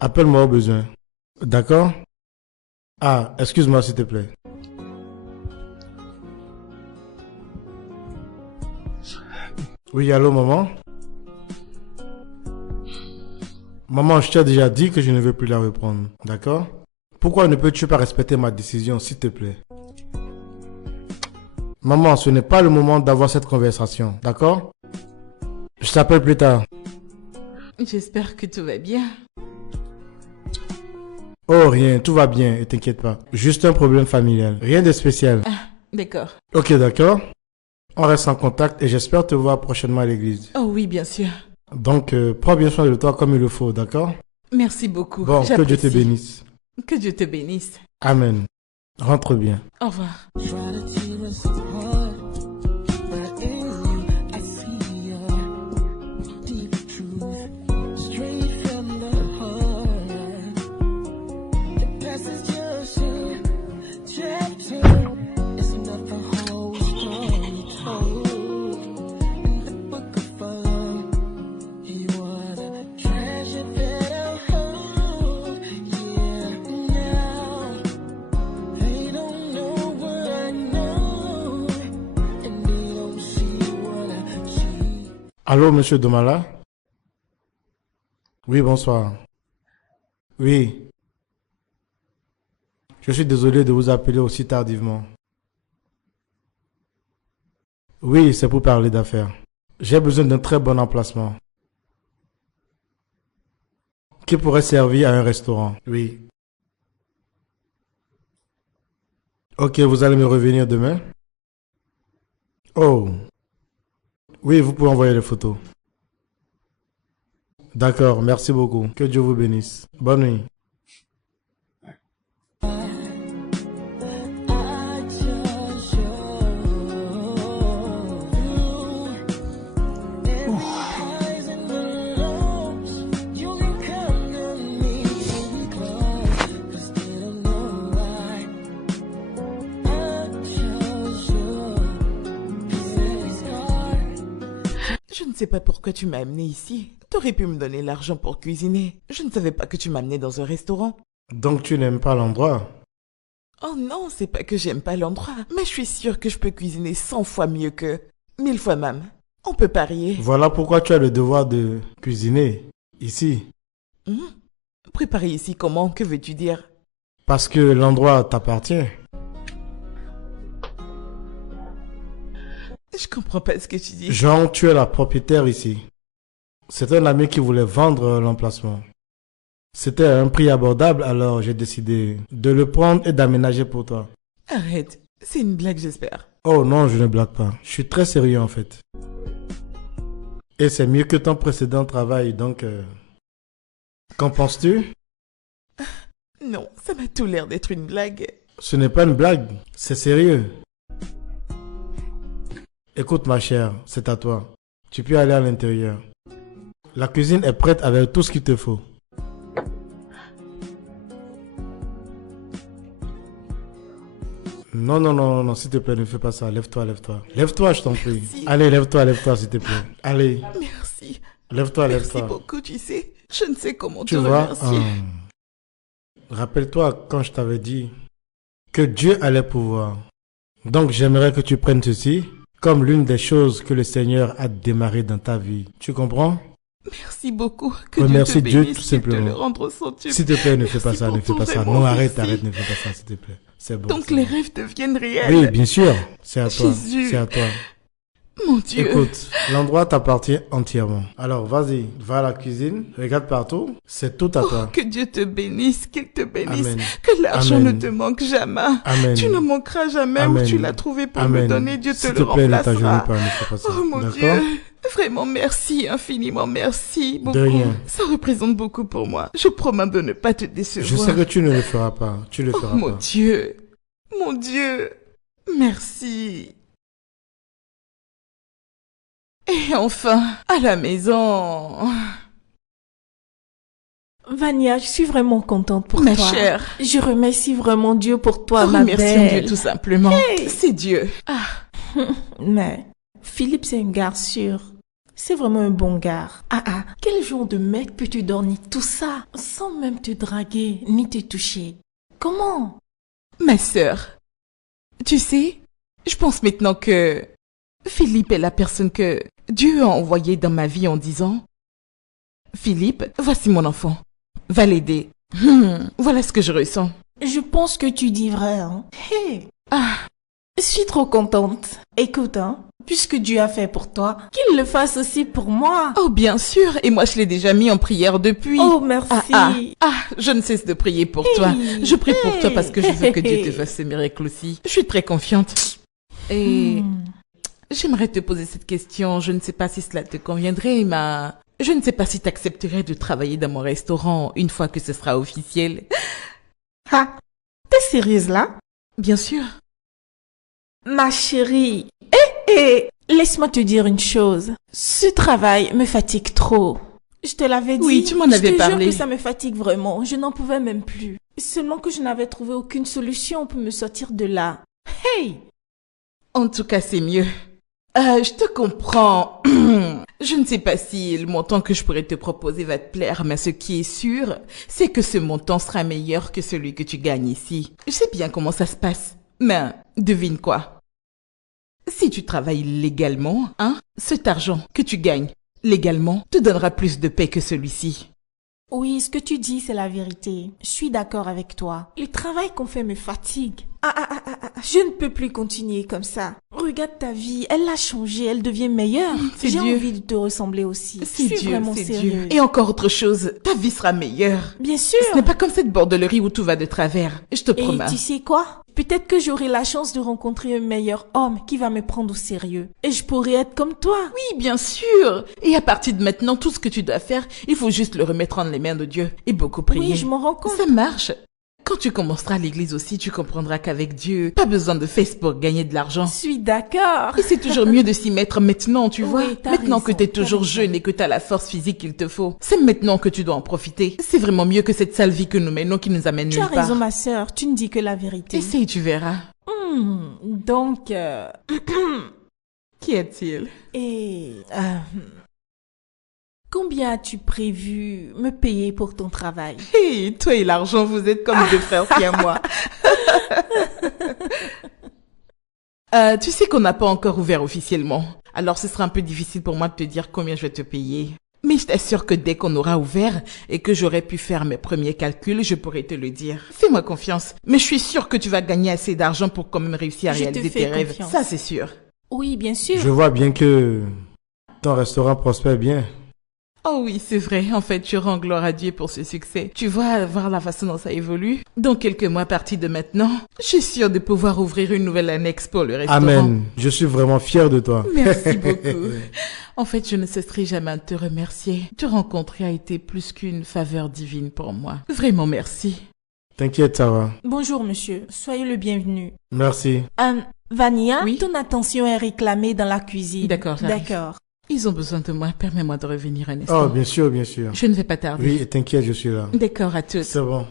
Appelle-moi au besoin. D'accord? Ah, excuse-moi s'il te plaît. Oui, allô, maman? Maman, je t'ai déjà dit que je ne veux plus la reprendre. D'accord? Pourquoi ne peux-tu pas respecter ma décision, s'il te plaît? Maman, ce n'est pas le moment d'avoir cette conversation. D'accord? Je t'appelle plus tard. J'espère que tout va bien. Oh, rien, tout va bien, et t'inquiète pas. Juste un problème familial. Rien de spécial. Ah, d'accord. Ok, d'accord. On reste en contact et j'espère te voir prochainement à l'église. Oh oui, bien sûr. Donc, prends bien soin de toi comme il le faut, d'accord? Merci beaucoup. Bon, que Dieu te J'apprécie. bénisse. Que Dieu te bénisse. Amen. Rentre bien. Au revoir. Allô, monsieur Domala? Oui, bonsoir. Oui. Je suis désolé de vous appeler aussi tardivement. Oui, c'est pour parler d'affaires. J'ai besoin d'un très bon emplacement qui pourrait servir à un restaurant. Oui. Ok, vous allez me revenir demain? Oh. Oui, vous pouvez envoyer les photos. D'accord, merci beaucoup. Que Dieu vous bénisse. Bonne nuit. Je ne sais pas pourquoi tu m'as amené ici. T'aurais pu me donner l'argent pour cuisiner. Je ne savais pas que tu m'amenais dans un restaurant. Donc tu n'aimes pas l'endroit? Oh non, c'est pas que j'aime pas l'endroit, mais je suis sûre que je peux cuisiner 100 fois mieux que 1000 fois même. On peut parier. Voilà pourquoi tu as le devoir de cuisiner ici. Préparer ici comment? Que veux-tu dire? Parce que l'endroit t'appartient. Je comprends pas ce que tu dis. Jean, tu es la propriétaire ici. C'est un ami qui voulait vendre l'emplacement. C'était à un prix abordable, alors j'ai décidé de le prendre et d'aménager pour toi. Arrête, c'est une blague, j'espère. Oh non, je ne blague pas. Je suis très sérieux en fait. Et c'est mieux que ton précédent travail, donc... Qu'en penses-tu? Non, ça m'a tout l'air d'être une blague. Ce n'est pas une blague, c'est sérieux. Écoute ma chère, c'est à toi. Tu peux aller à l'intérieur. La cuisine est prête avec tout ce qu'il te faut. Non, non, non, non, s'il te plaît, ne fais pas ça. Lève-toi, lève-toi. Lève-toi, je t'en prie. Merci. Allez, lève-toi, s'il te plaît. Allez, Merci. lève-toi, Merci lève-toi. beaucoup, tu sais. Je ne sais comment Tu te vois, remercier. rappelle-toi quand je t'avais dit que Dieu allait pouvoir. Donc, j'aimerais que tu prennes ceci comme l'une des choses que le Seigneur a démarré dans ta vie. Tu comprends? Merci beaucoup. Que Remercie Dieu te Dieu, bénisse tout et te simplement. le rendre centuple. S'il te plaît, ne fais pas Merci ça, ne fais beaucoup, pas ça. vraiment, Non, arrête, merci. arrête, ne fais pas ça, s'il te plaît. C'est bon. Donc c'est les bon. rêves deviennent réels. Oui, bien sûr, c'est à toi. Jésus. C'est à toi. Mon Dieu. Écoute, l'endroit t'appartient entièrement. Alors, vas-y, va à la cuisine, regarde partout, c'est tout à Oh, toi. que Dieu te bénisse, qu'il te bénisse. Amen. Que l'argent Amen. ne te manque jamais. Amen. Tu ne manqueras jamais Amen. où tu l'as trouvé pour Amen. me donner. Dieu te S'il le te plaît, ne remplacera. t'agenouille pas, ne fais pas ça. Oh mon D'accord? Dieu. Vraiment merci, infiniment merci. Beaucoup. De rien. Ça représente beaucoup pour moi. Je promets de ne pas te décevoir. Je sais que tu ne le feras pas. Tu le Oh feras mon pas. Dieu. Mon Dieu. Merci. Et enfin, à la maison. Vania, je suis vraiment contente pour Ma toi. chère. Je remercie vraiment Dieu pour toi, ma Remercions belle. Dieu tout simplement. Hey. C'est Dieu. Ah, Mais Philippe, c'est un gars sûr. C'est vraiment un bon gars. Ah, quel genre de mec peut te donner tout ça sans même te draguer ni te toucher? Comment? ma sœur. Tu sais, je pense maintenant que Philippe est la personne que Dieu a envoyée dans ma vie en disant Philippe, voici mon enfant. Va l'aider. Voilà ce que je ressens. Je pense que tu dis vrai, hein. Hey, Ah, je suis trop contente. Écoute, hein, puisque Dieu a fait pour toi, qu'il le fasse aussi pour moi. oh bien sûr, et moi je l'ai déjà mis en prière depuis. Oh, merci. Je ne cesse de prier pour toi. Je prie pour toi parce que je veux que Dieu te fasse ce miracle aussi. Je suis très confiante. Et j'aimerais te poser cette question. Je ne sais pas si cela te conviendrait, mais je ne sais pas si tu accepterais de travailler dans mon restaurant une fois que ce sera officiel. Ah, t'es sérieuse là? Bien sûr. Ma chérie, laisse-moi te dire une chose. Ce travail me fatigue trop. Je te l'avais dit. Oui, tu m'en avais Je te parlé. jure que ça me fatigue vraiment. Je n'en pouvais même plus. Seulement que je n'avais trouvé aucune solution pour me sortir de là. Hey! En tout cas, c'est mieux. Je te comprends. Je ne sais pas si le montant que je pourrais te proposer va te plaire, mais ce qui est sûr, c'est que ce montant sera meilleur que celui que tu gagnes ici. Je sais bien comment ça se passe. Mais devine quoi? Si tu travailles légalement, cet argent que tu gagnes légalement te donnera plus de paix que celui-ci. Oui, ce que tu dis, c'est la vérité. Je suis d'accord avec toi. Le travail qu'on fait me fatigue. Je ne peux plus continuer comme ça. Regarde ta vie, elle a changé, elle devient meilleure. C'est J'ai Dieu. envie de te ressembler aussi. C'est Je suis vraiment Dieu. sérieuse. Et encore autre chose, ta vie sera meilleure. Bien sûr. Ce n'est pas comme cette bordellerie où tout va de travers. Je te Et promets. tu sais quoi? Peut-être que j'aurai la chance de rencontrer un meilleur homme qui va me prendre au sérieux. Et je pourrai être comme toi. Oui, bien sûr. Et à partir de maintenant, tout ce que tu dois faire, il faut juste le remettre entre les mains de Dieu et beaucoup prier. Oui, je m'en rends compte. Ça marche. Quand tu commenceras à l'église aussi, tu comprendras qu'avec Dieu, pas besoin de faire pour gagner de l'argent. Je suis d'accord. Et c'est toujours mieux de s'y mettre maintenant, tu vois. Oui, t'as Maintenant que raison, t'es t'as toujours raison. jeune et que t'as la force physique qu'il te faut. C'est maintenant que tu dois en profiter. C'est vraiment mieux que cette sale vie que nous menons qui nous amène Tu nulle as raison, part. ma sœur. Tu ne dis que la vérité. Essaye, tu verras. Donc, Qu'y a-t-il? combien as-tu prévu me payer pour ton travail? Hé, toi et l'argent, vous êtes comme deux frères, à moi. Tu sais qu'on n'a pas encore ouvert officiellement. Alors ce sera un peu difficile pour moi de te dire combien je vais te payer. Mais je t'assure que dès qu'on aura ouvert et que j'aurai pu faire mes premiers calculs, je pourrai te le dire. Fais-moi confiance. Mais je suis sûre que tu vas gagner assez d'argent pour quand même réussir à réaliser tes rêves. Confiance. Ça, c'est sûr. Oui, bien sûr. Je vois bien que ton restaurant prospère bien. Oh oui, c'est vrai. En fait, je rends gloire à Dieu pour ce succès. Tu vois, voir la façon dont ça évolue. Dans quelques mois à partir de maintenant, je suis sûre de pouvoir ouvrir une nouvelle annexe pour le restaurant. Amen. Je suis vraiment fier de toi. Merci beaucoup. En fait, je ne cesserai jamais de te remercier. Te rencontrer a été plus qu'une faveur divine pour moi. Vraiment merci. T'inquiète, ça va. Bonjour, monsieur. Soyez le bienvenu. Merci. Vania, Oui? ton attention est réclamée dans la cuisine. D'accord, j'arrive. D'accord. Ils ont besoin de moi. Permets-moi de revenir un instant. Oh, bien sûr, bien sûr. Je ne vais pas tarder. Oui, t'inquiète, je suis là. D'accord à toutes. C'est bon.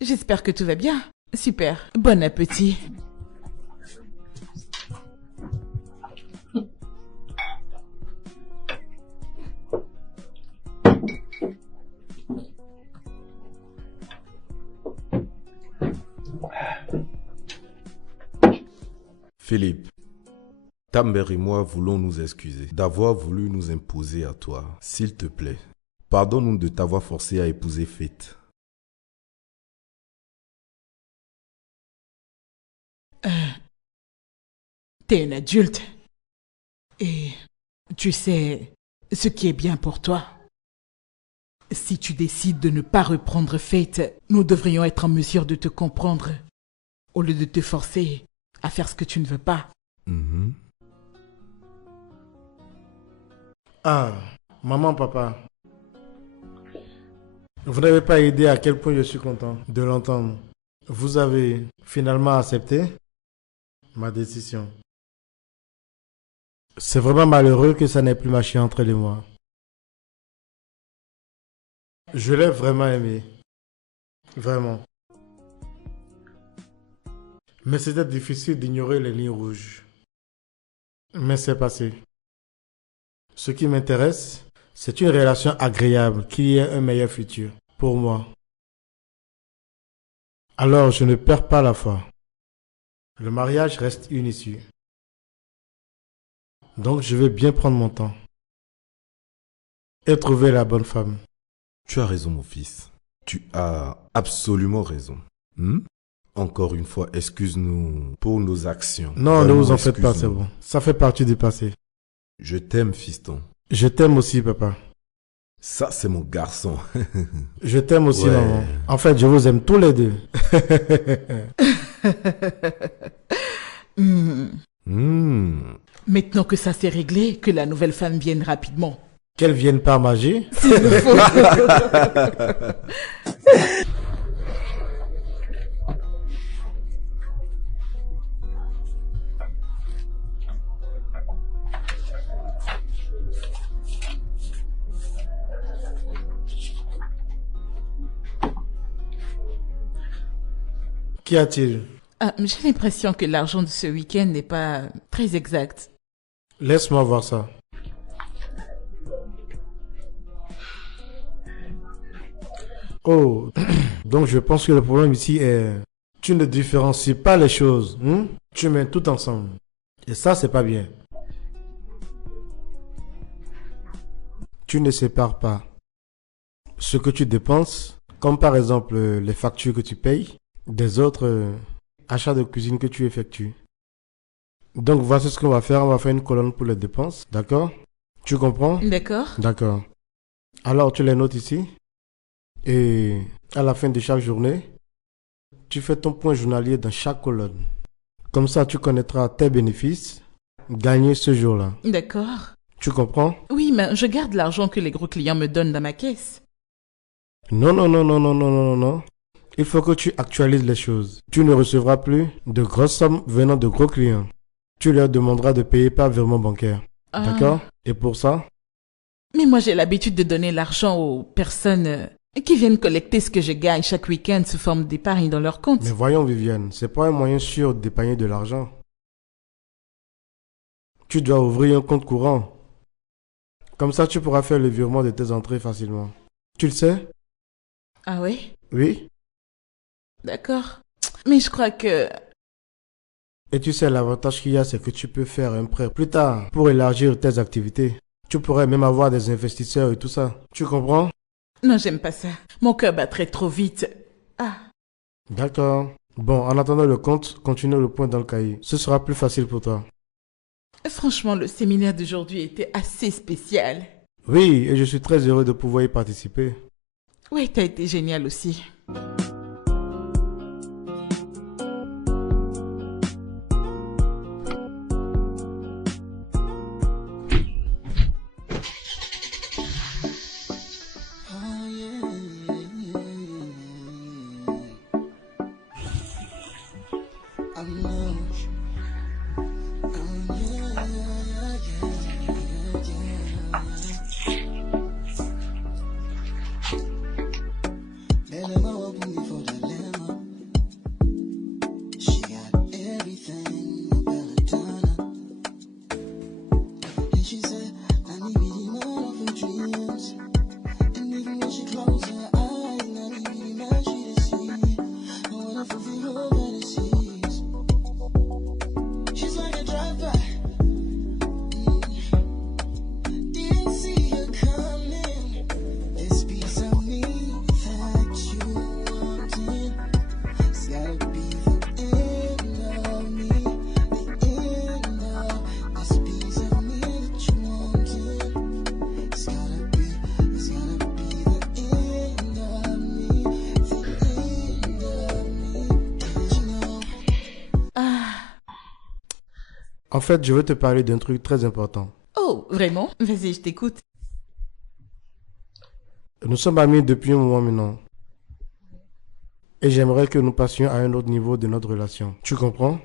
J'espère que tout va bien. Super. Bon appétit. Philippe, ta mère et moi voulons nous excuser d'avoir voulu nous imposer à toi. S'il te plaît, pardonne-nous de t'avoir forcé à épouser Faith. T'es un adulte. Et tu sais ce qui est bien pour toi. Si tu décides de ne pas reprendre Faith, nous devrions être en mesure de te comprendre, au lieu de te forcer à faire ce que tu ne veux pas. Mhm. Ah, maman, papa. Vous n'avez pas idée à quel point je suis content de l'entendre. Vous avez finalement accepté ma décision. C'est vraiment malheureux que ça n'ait plus marché entre les moi. Je l'ai vraiment aimé. Vraiment. Mais c'était difficile d'ignorer les lignes rouges. Mais c'est passé. Ce qui m'intéresse, c'est une relation agréable qui ait un meilleur futur pour moi. Alors je ne perds pas la foi. Le mariage reste une issue. Donc je vais bien prendre mon temps et trouver la bonne femme. Tu as raison, mon fils. Tu as absolument raison. Hmm? Encore une fois, excuse-nous pour nos actions. Non, ne Vraiment, vous en faites pas, c'est excuse-nous. bon. Ça fait partie du passé. Je t'aime, fiston. Je t'aime aussi, papa. Ça, c'est mon garçon. Je t'aime aussi, Ouais. maman. En fait, je vous aime tous les deux. Maintenant que ça s'est réglé, que la nouvelle femme vienne rapidement. Qu'elle vienne par magie. S'il le faut. Qu'y a-t-il? J'ai l'impression que l'argent de ce week-end n'est pas très exact. Laisse-moi voir ça. Oh, donc je pense que le problème ici est... Tu ne différencies pas les choses. Tu mets tout ensemble. Et ça, c'est pas bien. Tu ne sépares pas ce que tu dépenses, comme par exemple les factures que tu payes, des autres achats de cuisine que tu effectues. Donc voici ce qu'on va faire. On va faire une colonne pour les dépenses. D'accord? Tu comprends? D'accord. D'accord. Alors tu les notes ici. Et à la fin de chaque journée, tu fais ton point journalier dans chaque colonne. Comme ça, tu connaîtras tes bénéfices gagnés ce jour-là. D'accord. Tu comprends? Oui, mais je garde l'argent que les gros clients me donnent dans ma caisse. Non, non, non, non, non, non, non, non. Il faut que tu actualises les choses. Tu ne recevras plus de grosses sommes venant de gros clients. Tu leur demanderas de payer par virement bancaire. Ah. D'accord? Et pour ça, Mais moi, j'ai l'habitude de donner l'argent aux personnes qui viennent collecter ce que je gagne chaque week-end sous forme d'épargne dans leur compte. mais voyons Viviane, c'est pas un moyen sûr d'épargner de l'argent. Tu dois ouvrir un compte courant. Comme ça, tu pourras faire le virement de tes entrées facilement. Tu le sais? Ah oui? Oui? D'accord. Mais je crois que... Et tu sais, l'avantage qu'il y a, c'est que tu peux faire un prêt plus tard pour élargir tes activités. Tu pourrais même avoir des investisseurs et tout ça. Tu comprends? Non, j'aime pas ça. Mon cœur battrait trop vite. Ah. D'accord. Bon, en attendant le compte, continue le point dans le cahier. Ce sera plus facile pour toi. Franchement, le séminaire d'aujourd'hui était assez spécial. Oui, et je suis très heureux de pouvoir y participer. Oui, t'as été génial aussi. En fait, je veux te parler d'un truc très important. Oh, vraiment? Vas-y, je t'écoute. Nous sommes amis depuis un moment maintenant. Et j'aimerais que nous passions à un autre niveau de notre relation. Tu comprends?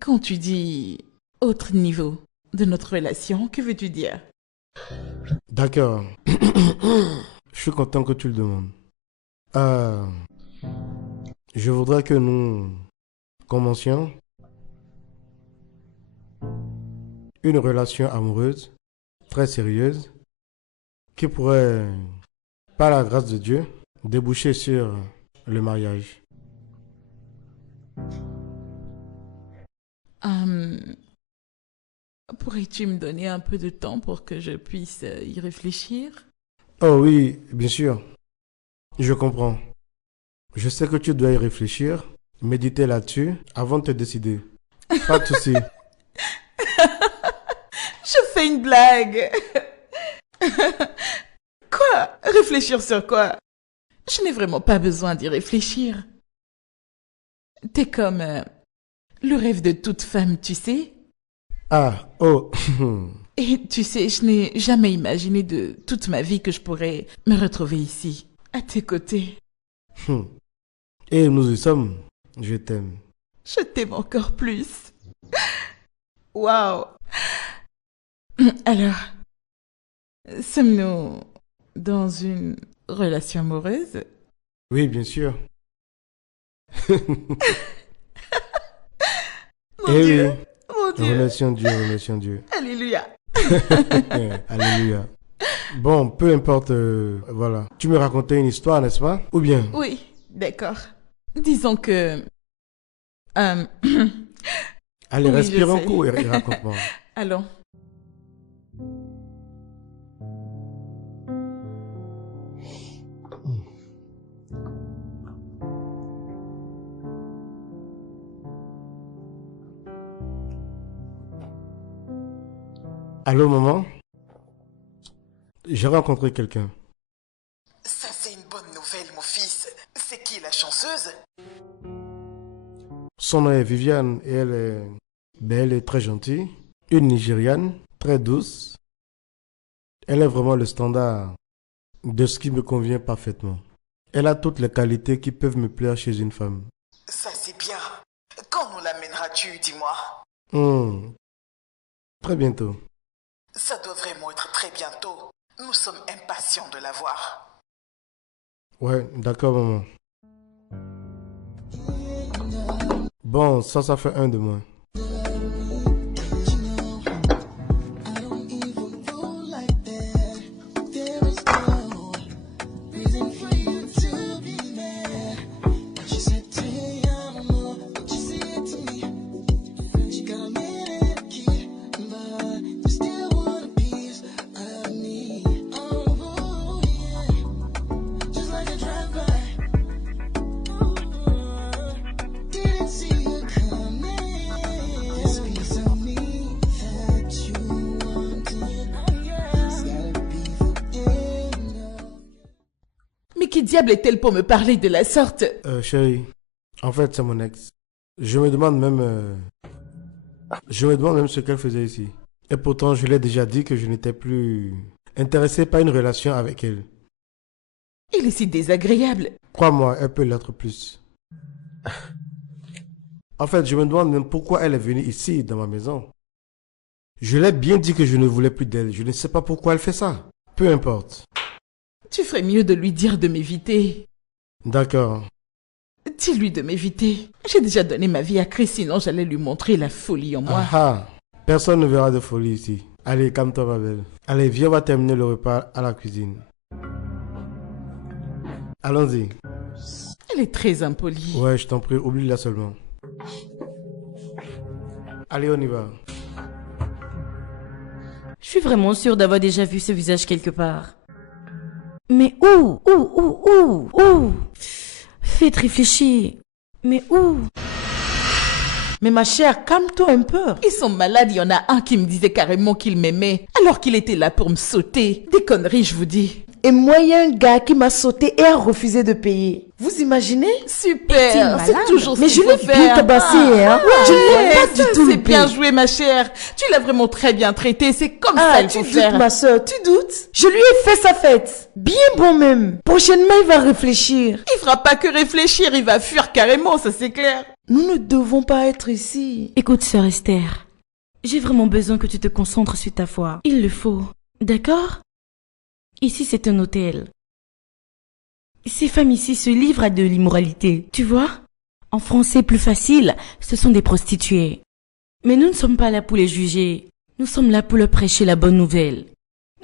Quand tu dis autre niveau de notre relation, que veux-tu dire? D'accord. Je suis content que tu le demandes. Je voudrais que nous commencions une relation amoureuse, très sérieuse, qui pourrait, par la grâce de Dieu, déboucher sur le mariage. Pourrais-tu me donner un peu de temps pour que je puisse y réfléchir? Oh oui, bien sûr. Je comprends. Je sais que tu dois y réfléchir, méditer là-dessus avant de te décider. Pas de souci. Je fais une blague. Quoi? Réfléchir sur quoi? Je n'ai vraiment pas besoin d'y réfléchir. T'es comme le rêve de toute femme, tu sais? Ah, oh. Et tu sais, je n'ai jamais imaginé de toute ma vie que je pourrais me retrouver ici, à tes côtés. Et nous y sommes. Je t'aime. Je t'aime encore plus. Waouh. Alors, sommes-nous dans une relation amoureuse? Oui, bien sûr. Mon Dieu, oui. mon Dieu. Remercions Dieu. Alléluia. Alléluia. Bon, peu importe, voilà. Tu me racontais une histoire, n'est-ce pas? Ou bien? Oui, d'accord. Disons que... Allez, oui, respire je un sais. coup et raconte-moi. Allons. Allô, maman? J'ai rencontré quelqu'un. Ça, c'est une bonne nouvelle, mon fils. C'est qui la chanceuse? Son nom est Viviane et elle est très gentille. Une Nigériane, très douce. Elle est vraiment le standard de ce qui me convient parfaitement. Elle a toutes les qualités qui peuvent me plaire chez une femme. Ça, c'est bien. Quand nous l'amèneras-tu, dis-moi? Très bientôt. Ça doit vraiment être très bientôt. Nous sommes impatients de la voir. Ouais, d'accord, maman. Bon, ça fait un de moins. qui diable est-elle pour me parler de la sorte? Chérie, en fait, c'est mon ex. Je me demande même ce qu'elle faisait ici. Et pourtant, je l'ai déjà dit que je n'étais plus intéressé par une relation avec elle. Il est si désagréable. Crois-moi, elle peut l'être plus. En fait, je me demande même pourquoi elle est venue ici, dans ma maison. Je l'ai bien dit que je ne voulais plus d'elle. Je ne sais pas pourquoi elle fait ça. Peu importe. Tu ferais mieux de lui dire de m'éviter. D'accord. Dis-lui de m'éviter. J'ai déjà donné ma vie à Chris, sinon j'allais lui montrer la folie en moi. Ah, personne ne verra de folie ici. Allez, calme-toi, ma belle. Allez, viens, on va terminer le repas à la cuisine. Allons-y. Elle est très impolie. Ouais, je t'en prie, oublie-la seulement. Allez, on y va. Je suis vraiment sûre d'avoir déjà vu ce visage quelque part. Mais où? Faites réfléchir. Mais où? Mais ma chère, calme-toi un peu. Ils sont malades, il y en a un qui me disait carrément qu'il m'aimait, alors qu'il était là pour me sauter. Des conneries, je vous dis. Et moi, il y a un gars qui m'a sauté et a refusé de payer. Vous imaginez? Super, c'est toujours Mais ce je qu'il faut l'ai bien faire. tabassé, hein. Je ne l'ai pas du tout C'est loupé. bien joué, ma chère. Tu l'as vraiment très bien traité, c'est comme ça Ah, qu'il tu faut doutes, faire. ma soeur, tu doutes? Je lui ai fait sa fête. Bien bon même. Prochainement, il va réfléchir. Il fera pas que réfléchir, il va fuir carrément, ça c'est clair. Nous ne devons pas être ici. Écoute, sœur Esther. J'ai vraiment besoin que tu te concentres sur ta foi. Il le faut. D'accord? Ici, c'est un hôtel. Ces femmes ici se livrent à de l'immoralité, tu vois? En français plus facile, ce sont des prostituées. Mais nous ne sommes pas là pour les juger. Nous sommes là pour leur prêcher la bonne nouvelle.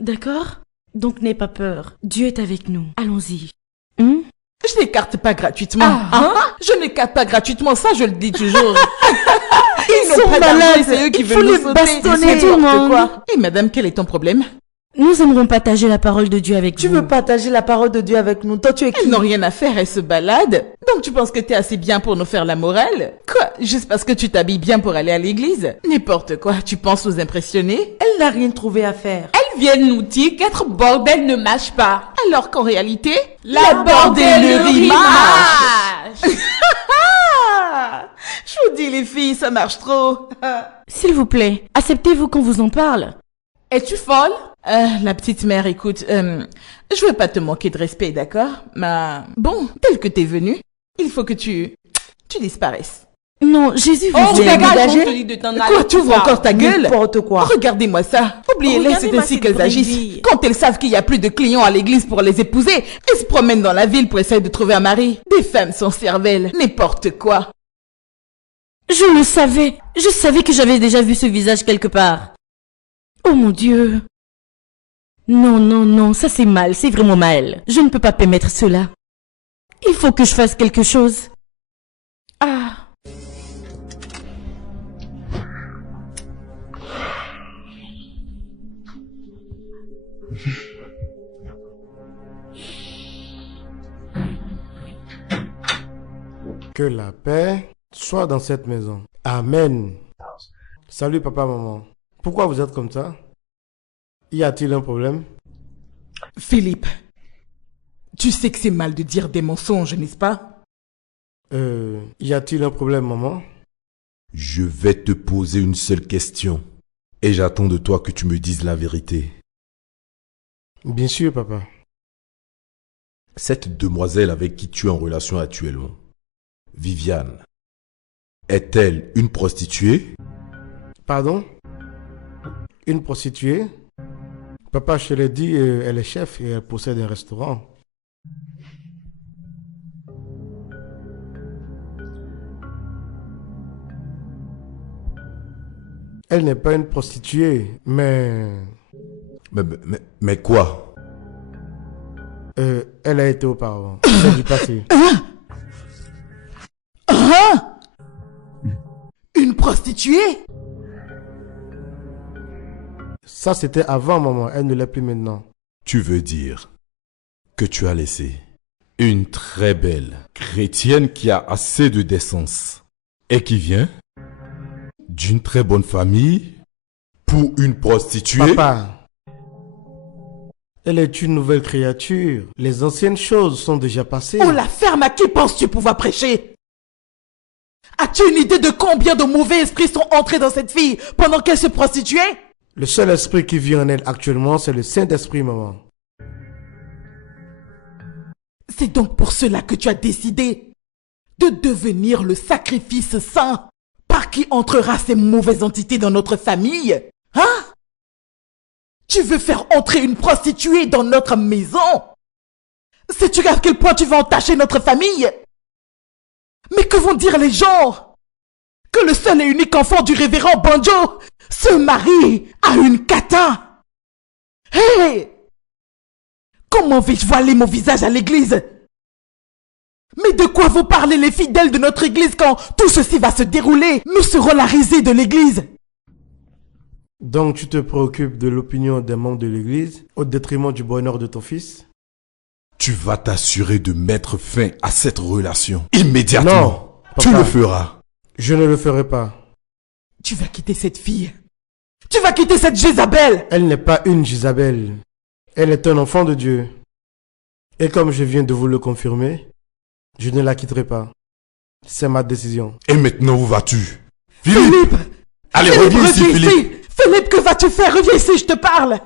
D'accord? Donc n'aie pas peur. Dieu est avec nous. Allons-y. Je n'écarte pas gratuitement. Je n'écarte pas gratuitement, ça je le dis toujours. Ils sont n'ont pas malades. d'argent, c'est eux qui Il faut veulent nous les sauter. bastonner. C'est Tout le n'importe monde. quoi. Et madame, quel est ton problème? Nous aimerons partager la parole de Dieu avec Tu vous. veux partager la parole de Dieu avec nous? Toi, tu es qui? Elles n'ont rien à faire, elles se baladent. Donc tu penses que t'es assez bien pour nous faire la morale? Quoi? Juste parce que tu t'habilles bien pour aller à l'église? N'importe quoi, tu penses nous impressionner? Elle n'a rien trouvé à faire. Elles viennent nous dire qu'être bordel ne marche pas. Alors qu'en réalité, La bordellerie marche. Je vous dis les filles, ça marche trop. S'il vous plaît, acceptez-vous qu'on vous en parle. Es-tu folle? La petite mère, écoute, je veux pas te manquer de respect, d'accord? Mais bon, tel que t'es venu, il faut que tu disparaisses. Non, Jésus vous Oh, aime. dégage, on te dit de t'en aller. Quoi, tu ouvres encore ta gueule? N'importe quoi. Regardez-moi ça. Oubliez-les, c'est Regardez-moi ainsi cette qu'elles agissent. brindille. Quand elles savent qu'il y a plus de clients à l'église pour les épouser, elles se promènent dans la ville pour essayer de trouver un mari. Des femmes sans cervelle, n'importe quoi. Je le savais. Je savais que j'avais déjà vu ce visage quelque part. Oh mon Dieu. Non, ça c'est mal, c'est vraiment mal. Je ne peux pas permettre cela. Il faut que je fasse quelque chose. Ah. Que la paix soit dans cette maison. Amen. Salut papa, maman. Pourquoi vous êtes comme ça? Y a-t-il un problème? Philippe, tu sais que c'est mal de dire des mensonges, n'est-ce pas? Y a-t-il un problème, maman? Je vais te poser une seule question. Et j'attends de toi que tu me dises la vérité. Bien sûr, papa. Cette demoiselle avec qui tu es en relation actuellement, Viviane, est-elle une prostituée? Pardon? Une prostituée? Papa, je te l'ai dit, elle est chef et elle possède un restaurant. Elle n'est pas une prostituée, mais... Mais quoi? Elle a été auparavant. C'est du passé. Une prostituée? Ça, c'était avant, maman. Elle ne l'est plus maintenant. Tu veux dire que tu as laissé une très belle chrétienne qui a assez de décence et qui vient d'une très bonne famille pour une prostituée? Papa, Elle est une nouvelle créature. Les anciennes choses sont déjà passées. Oh la ferme, à qui penses-tu pouvoir prêcher? As-tu une idée de combien de mauvais esprits sont entrés dans cette fille pendant qu'elle se prostituait? Le seul esprit qui vit en elle actuellement, c'est le Saint-Esprit, maman. C'est donc pour cela que tu as décidé de devenir le sacrifice saint par qui entrera ces mauvaises entités dans notre famille? Hein? Tu veux faire entrer une prostituée dans notre maison? Sais-tu à quel point tu vas entacher notre famille? Mais que vont dire les gens? Que le seul et unique enfant du révérend Banjo se marie à une cata? Hé! Comment vais-je voiler mon visage à l'église? Mais de quoi vont parler les fidèles de notre église quand tout ceci va se dérouler? Nous serons la risée de l'église. Donc tu te préoccupes de l'opinion des membres de l'église au détriment du bonheur de ton fils? Tu vas t'assurer de mettre fin à cette relation immédiatement. Non, papa. Tu le feras. Je ne le ferai pas. Tu vas quitter cette fille. Tu vas quitter cette Jézabel. Elle n'est pas une Jézabel. Elle est un enfant de Dieu. Et comme je viens de vous le confirmer, je ne la quitterai pas. C'est ma décision. Et maintenant, où vas-tu? Philippe! Allez, reviens ici, Philippe! Philippe, que vas-tu faire? Reviens ici, je te parle!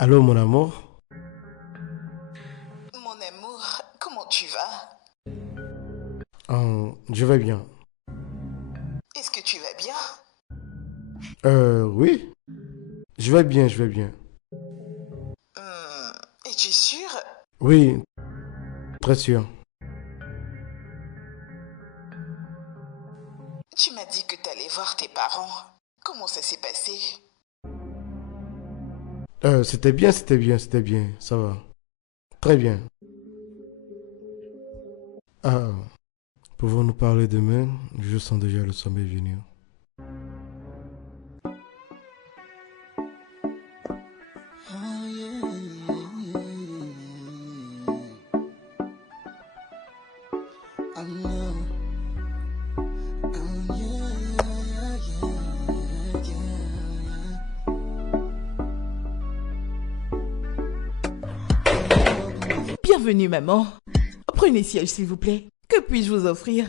Allô, mon amour? Mon amour, comment tu vas? Je vais bien. Est-ce que tu vas bien? Oui. Je vais bien, je vais bien. Es-tu sûr? Oui, très sûr. Tu m'as dit que t'allais voir tes parents. Comment ça s'est passé? C'était bien, ça va. Très bien. Pouvons-nous parler demain? Je sens déjà le sommeil venir. Bienvenue, maman. Prenez siège, s'il vous plaît. Que puis-je vous offrir?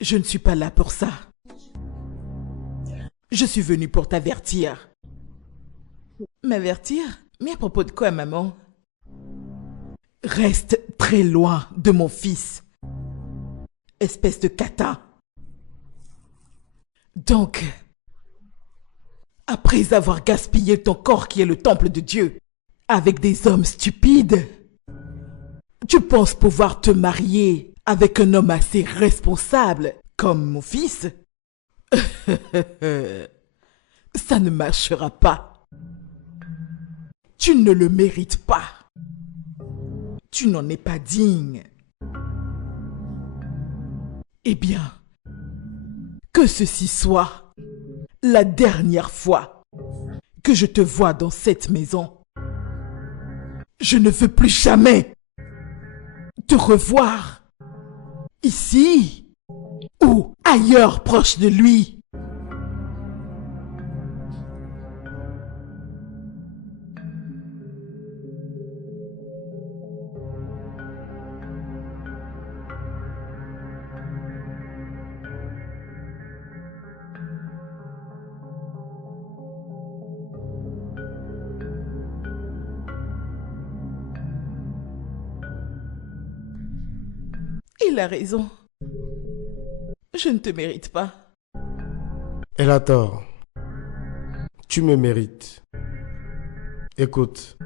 Je ne suis pas là pour ça. Je suis venue pour t'avertir. M'avertir? Mais à propos de quoi, maman? Reste très loin de mon fils. Espèce de cata. Donc, après avoir gaspillé ton corps qui est le temple de Dieu avec des hommes stupides, tu penses pouvoir te marier avec un homme assez responsable comme mon fils? Ça ne marchera pas. Tu ne le mérites pas. Tu n'en es pas digne. Eh bien, que ceci soit la dernière fois que je te vois dans cette maison. Je ne veux plus jamais te revoir ici ou ailleurs proche de lui. Il a raison. Je ne te mérite pas. Elle a tort. Tu me mérites. Écoute,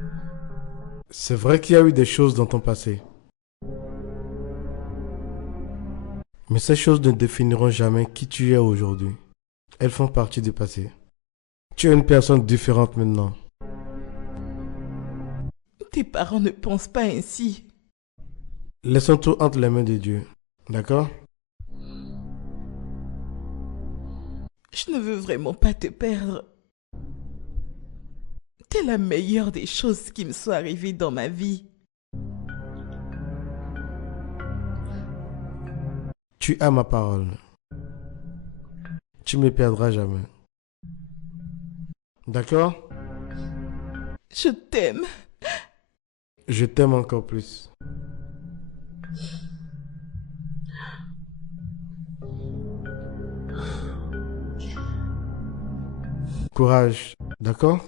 c'est vrai qu'il y a eu des choses dans ton passé. Mais ces choses ne définiront jamais qui tu es aujourd'hui. Elles font partie du passé. Tu es une personne différente maintenant. Tes parents ne pensent pas ainsi. Laissons tout entre les mains de Dieu. D'accord? Je ne veux vraiment pas te perdre. T'es la meilleure des choses qui me sont arrivées dans ma vie. Tu as ma parole. Tu ne me perdras jamais. D'accord? Je t'aime. Je t'aime encore plus. Courage, d'accord?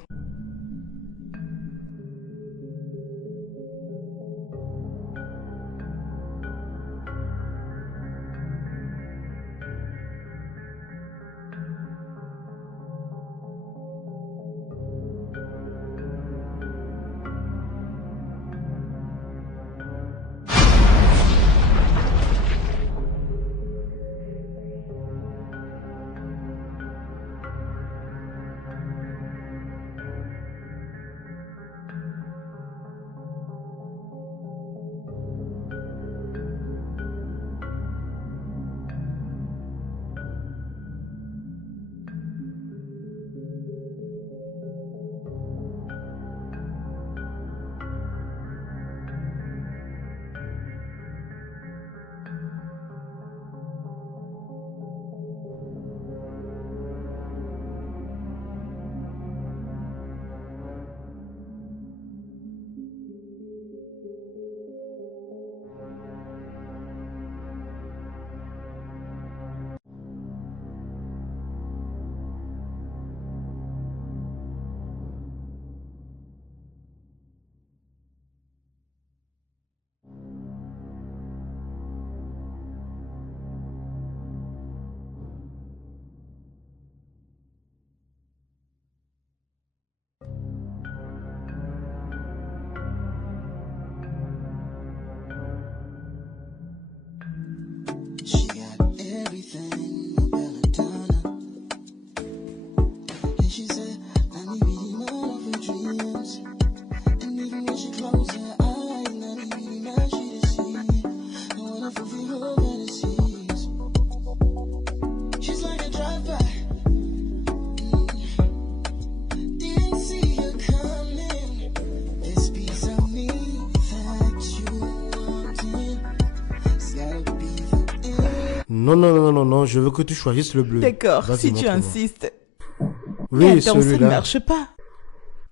Non, je veux que tu choisisses le bleu. D'accord, Vas-y, si tu montre-moi. insistes. Oui, Mais attends, ça ne celui-là. marche pas.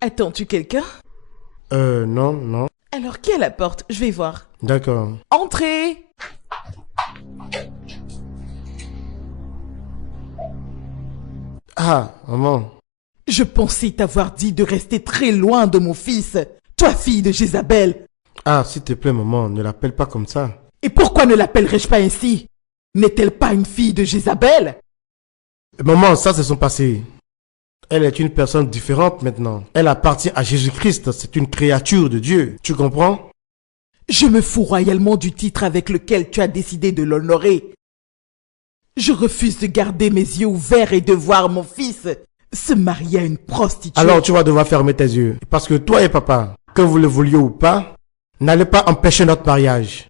Attends-tu quelqu'un? Non. Alors qui est à la porte? Je vais voir. D'accord. Entrez! Ah, maman. Je pensais t'avoir dit de rester très loin de mon fils, toi fille de Jézabel. Ah, s'il te plaît, maman, ne l'appelle pas comme ça. Et pourquoi ne l'appellerais-je pas ainsi? N'est-elle pas une fille de Jézabel? Maman, ça c'est son passé. Elle est une personne différente maintenant. Elle appartient à Jésus-Christ, c'est une créature de Dieu. Tu comprends? Je me fous royalement du titre avec lequel tu as décidé de l'honorer. Je refuse de garder mes yeux ouverts et de voir mon fils se marier à une prostituée. Alors tu vas devoir fermer tes yeux. Parce que toi et papa, que vous le vouliez ou pas, n'allez pas empêcher notre mariage.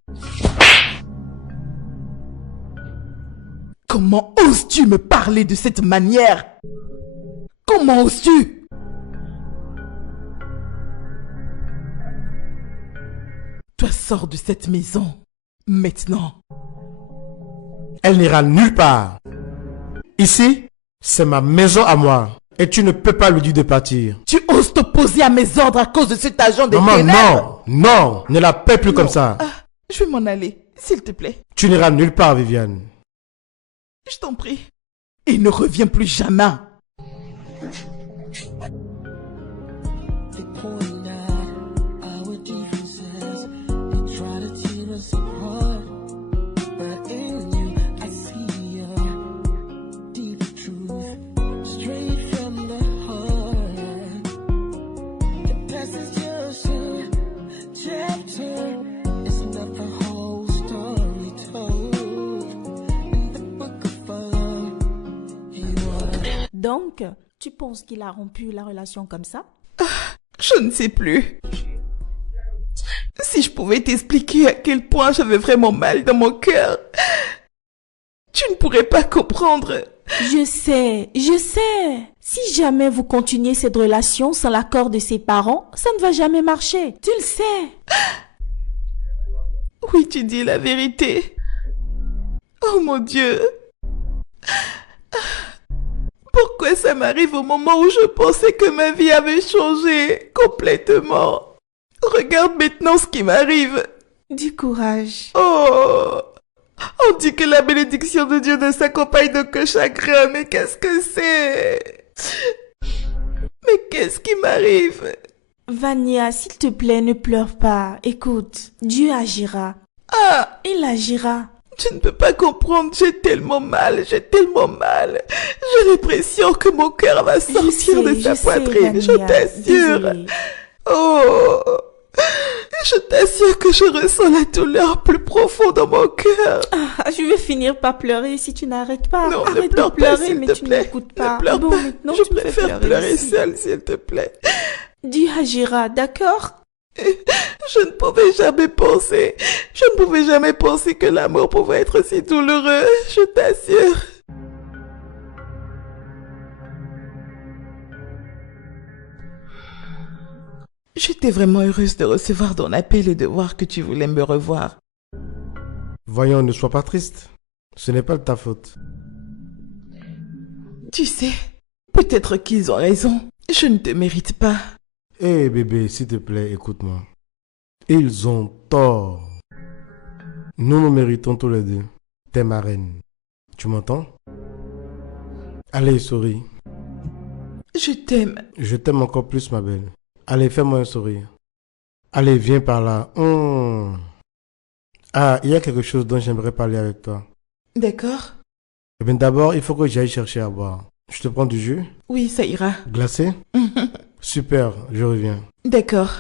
Comment oses-tu me parler de cette manière? Comment oses-tu? Toi sors de cette maison, maintenant. Elle n'ira nulle part. Ici, c'est ma maison à moi. Et tu ne peux pas lui dire de partir. Tu oses t'opposer à mes ordres à cause de cet agent des Maman, ténèbres? non, ne l'appelle plus comme Non. ça. Ah, je vais m'en aller, s'il te plaît. Tu n'iras nulle part, Viviane. Je t'en prie. Et ne reviens plus jamais. Donc, Tu penses qu'il a rompu la relation comme ça? Je ne sais plus. Si je pouvais t'expliquer à quel point j'avais vraiment mal dans mon cœur, tu ne pourrais pas comprendre. Je sais. Si jamais vous continuez cette relation sans l'accord de ses parents, ça ne va jamais marcher. Tu le sais. Oui, tu dis la vérité. Oh mon Dieu. Pourquoi ça m'arrive au moment où je pensais que ma vie avait changé complètement? Regarde maintenant ce qui m'arrive. Du courage. Oh, on dit que la bénédiction de Dieu ne s'accompagne d'aucun chagrin, mais qu'est-ce que c'est? Mais qu'est-ce qui m'arrive? Vania, s'il te plaît, ne pleure pas. Écoute, Dieu agira. Ah, Il agira. tu ne peux pas comprendre, j'ai tellement mal. J'ai l'impression que mon cœur va sortir de sa poitrine, Vania, je t'assure. désolée. Oh, je t'assure que je ressens la douleur plus profonde dans mon cœur. Ah, je vais finir par pleurer si tu n'arrêtes pas. Non, ne Arrête de pleure pas, pleurer, s'il mais te tu plaît. n'écoutes pas. Ne pleure Bon, pas. maintenant, Je tu me fais préfère pleurer ici. seule, s'il te plaît. Dieu agira, d'accord? Je ne pouvais jamais penser que l'amour pouvait être si douloureux, je t'assure. J'étais vraiment heureuse de recevoir ton appel et de voir que tu voulais me revoir. Voyons, ne sois pas triste. Ce n'est pas de ta faute. Tu sais, peut-être qu'ils ont raison. Je ne te mérite pas. Hé bébé, s'il te plaît, écoute-moi. Ils ont tort. Nous méritons tous les deux. T'es ma reine. Tu m'entends? Allez, souris. Je t'aime. Je t'aime encore plus, ma belle. Allez, fais-moi un sourire. Allez, viens par là. Ah, il y a quelque chose dont j'aimerais parler avec toi. D'accord? Eh bien, d'abord, il faut que j'aille chercher à boire. Je te prends du jus? Oui, ça ira. Glacé? Super, je reviens. D'accord.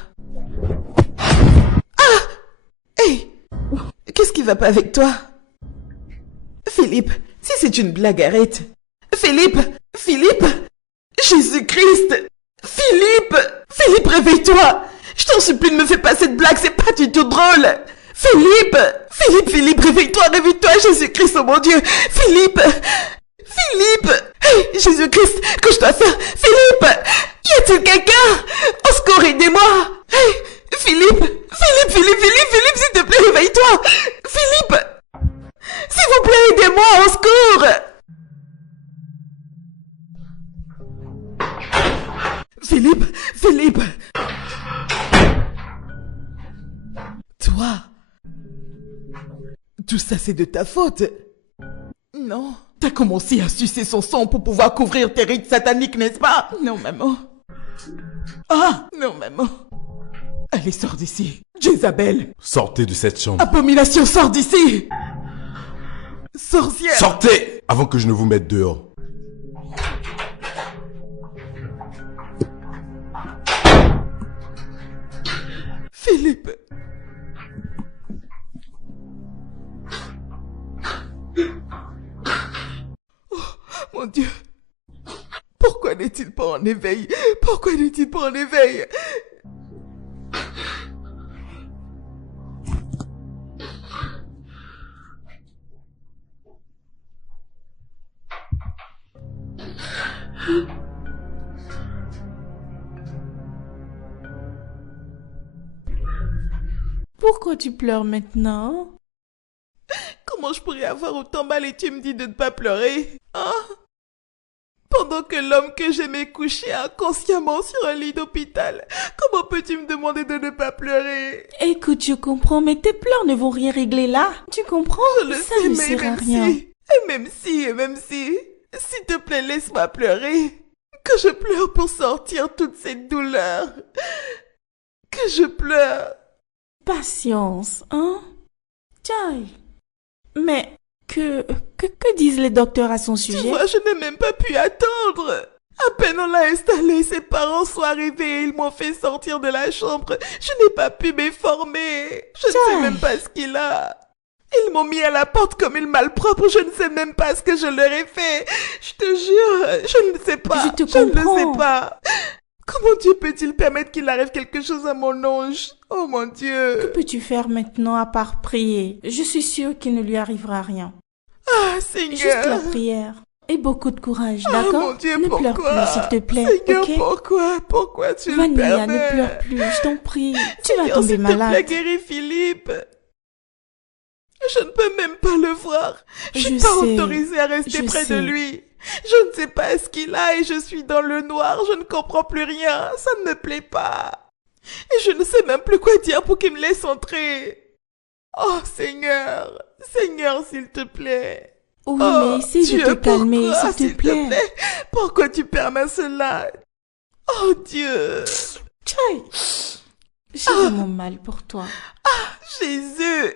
Ah! Hey! Qu'est-ce qui va pas avec toi? Philippe, si c'est une blague, arrête. Philippe! Jésus-Christ! Philippe, réveille-toi! Je t'en supplie, ne me fais pas cette blague, c'est pas du tout drôle! Philippe, réveille-toi, Jésus-Christ, oh mon Dieu! Philippe! Hey, Jésus-Christ, que je dois faire? Philippe! Y a-t-il quelqu'un? Au secours, aidez-moi! Hey, Philippe, s'il te plaît, réveille-toi! Philippe! S'il vous plaît, aidez-moi, au secours! Philippe! Toi! Tout ça, c'est de ta faute! Non. T'as commencé à sucer son sang pour pouvoir couvrir tes rites sataniques, n'est-ce pas? Non, maman. Ah! Non, maman. Allez, sors d'ici. Jézabel. Sortez de cette chambre. Abomination, sors d'ici! Sorcière! Sortez avant que je ne vous mette dehors. Philippe! Oh, mon Dieu! Pourquoi n'est-il pas en éveil? Pourquoi tu pleures maintenant? Comment je pourrais avoir autant mal et tu me dis de ne pas pleurer? Hein? Pendant que l'homme que j'aimais couchait inconsciemment sur un lit d'hôpital, comment peux-tu me demander de ne pas pleurer? Écoute, je comprends, mais tes pleurs ne vont rien régler là. Tu comprends? Je le Ça sais, ne mais sert à même rien. si, et même si, s'il te plaît, laisse-moi pleurer. Que je pleure pour sortir toute cette douleur. Que je pleure. Patience, hein? Tiens. Mais que disent les docteurs à son Tu sujet? vois, je n'ai même pas pu attendre. À peine on l'a installé, ses parents sont arrivés et ils m'ont fait sortir de la chambre. Je n'ai pas pu m'informer. Je ne sais même pas ce qu'il a. Ils m'ont mis à la porte comme une malpropre. Je ne sais même pas ce que je leur ai fait. Je te jure, je ne sais pas. Je te comprends. ne sais pas. Comment Dieu peut-il permettre qu'il arrive quelque chose à mon ange? Oh mon Dieu. Que peux-tu faire maintenant à part prier? Je suis sûre qu'il ne lui arrivera rien. Ah, Seigneur. Juste la prière. Et beaucoup de courage, d'accord? Mon Dieu, ne pourquoi? pleure plus, s'il te plaît, Seigneur, ok? pourquoi tu le Vanilla, permets? ne pleure plus, je t'en prie. Tu vas Seigneur, tomber s'il te malade. plaît, guéris Philippe. Je ne peux même pas le voir. Je suis Je pas sais, autorisée à rester je près de sais. lui. Je ne sais pas ce qu'il a et je suis dans le noir. Je ne comprends plus rien. Ça ne me plaît pas. Et je ne sais même plus quoi dire pour qu'il me laisse entrer. Oh, Seigneur. Seigneur, s'il te plaît. Oui, Oh, mais essaye de Dieu, te calmer, pourquoi, s'il te plaît. Pourquoi tu permets cela? Oh, Dieu. Tchaï. J'ai vraiment mal pour toi. Jésus.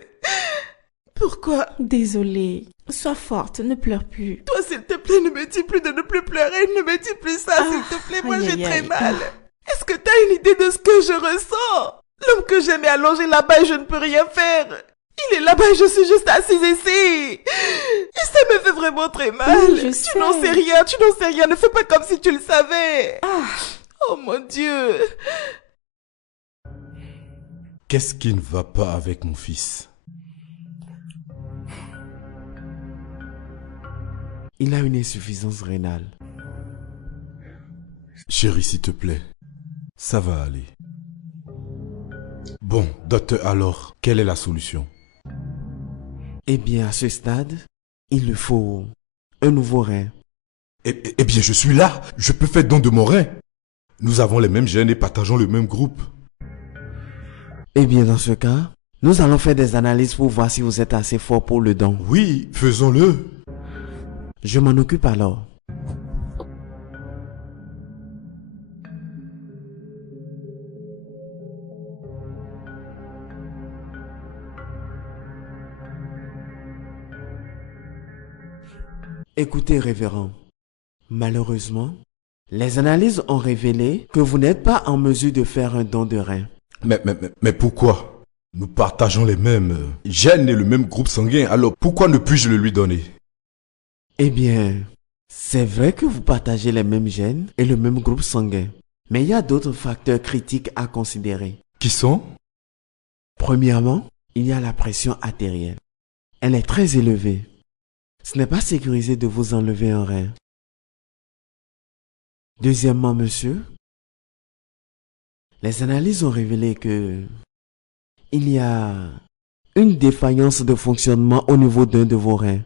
Pourquoi? Désolée. Sois forte, ne pleure plus. Toi, s'il te plaît, ne me dis plus de ne plus pleurer. Ne me dis plus ça, s'il te plaît. Moi, aïe, j'ai aïe, très aïe. mal. Est-ce que tu as une idée de ce que je ressens? L'homme que j'aimais allongé là-bas et je ne peux rien faire. Il est là-bas et je suis juste assise ici. Et ça me fait vraiment très mal. Oui, je tu sais. n'en sais rien, tu n'en sais rien. Ne fais pas comme si tu le savais. Oh mon Dieu. Qu'est-ce qui ne va pas avec mon fils? Il a une insuffisance rénale. Chérie, s'il te plaît, ça va aller. Bon, docteur, alors, quelle est la solution? Eh bien, à ce stade, il lui faut un nouveau rein. Eh bien, je suis là. Je peux faire don de mon rein. Nous avons les mêmes gènes et partageons le même groupe. Eh bien, dans ce cas, nous allons faire des analyses pour voir si vous êtes assez fort pour le don. Oui, faisons-le. Je m'en occupe alors. Écoutez, révérend, malheureusement, les analyses ont révélé que vous n'êtes pas en mesure de faire un don de rein. Mais pourquoi? Nous partageons les mêmes gènes et le même groupe sanguin, alors pourquoi ne puis-je le lui donner? Eh bien, c'est vrai que vous partagez les mêmes gènes et le même groupe sanguin, mais il y a d'autres facteurs critiques à considérer. Qui sont? Premièrement, il y a la pression artérielle. Elle est très élevée. Ce n'est pas sécurisé de vous enlever un rein. Deuxièmement, monsieur, les analyses ont révélé que il y a une défaillance de fonctionnement au niveau d'un de vos reins.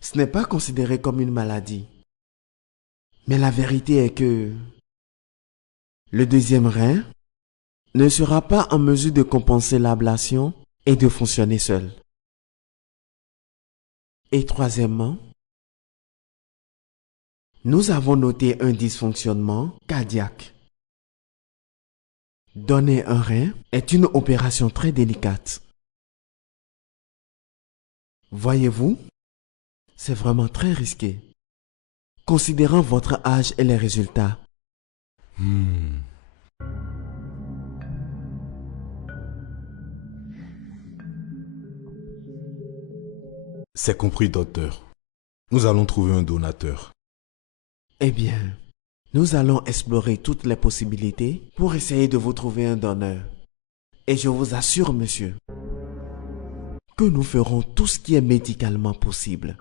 Ce n'est pas considéré comme une maladie. Mais la vérité est que le deuxième rein ne sera pas en mesure de compenser l'ablation et de fonctionner seul. Et troisièmement, nous avons noté un dysfonctionnement cardiaque. Donner un rein est une opération très délicate. Voyez-vous, c'est vraiment très risqué, considérant votre âge et les résultats. C'est compris, docteur. Nous allons trouver un donateur. Eh bien, nous allons explorer toutes les possibilités pour essayer de vous trouver un donneur. Et je vous assure, monsieur, que nous ferons tout ce qui est médicalement possible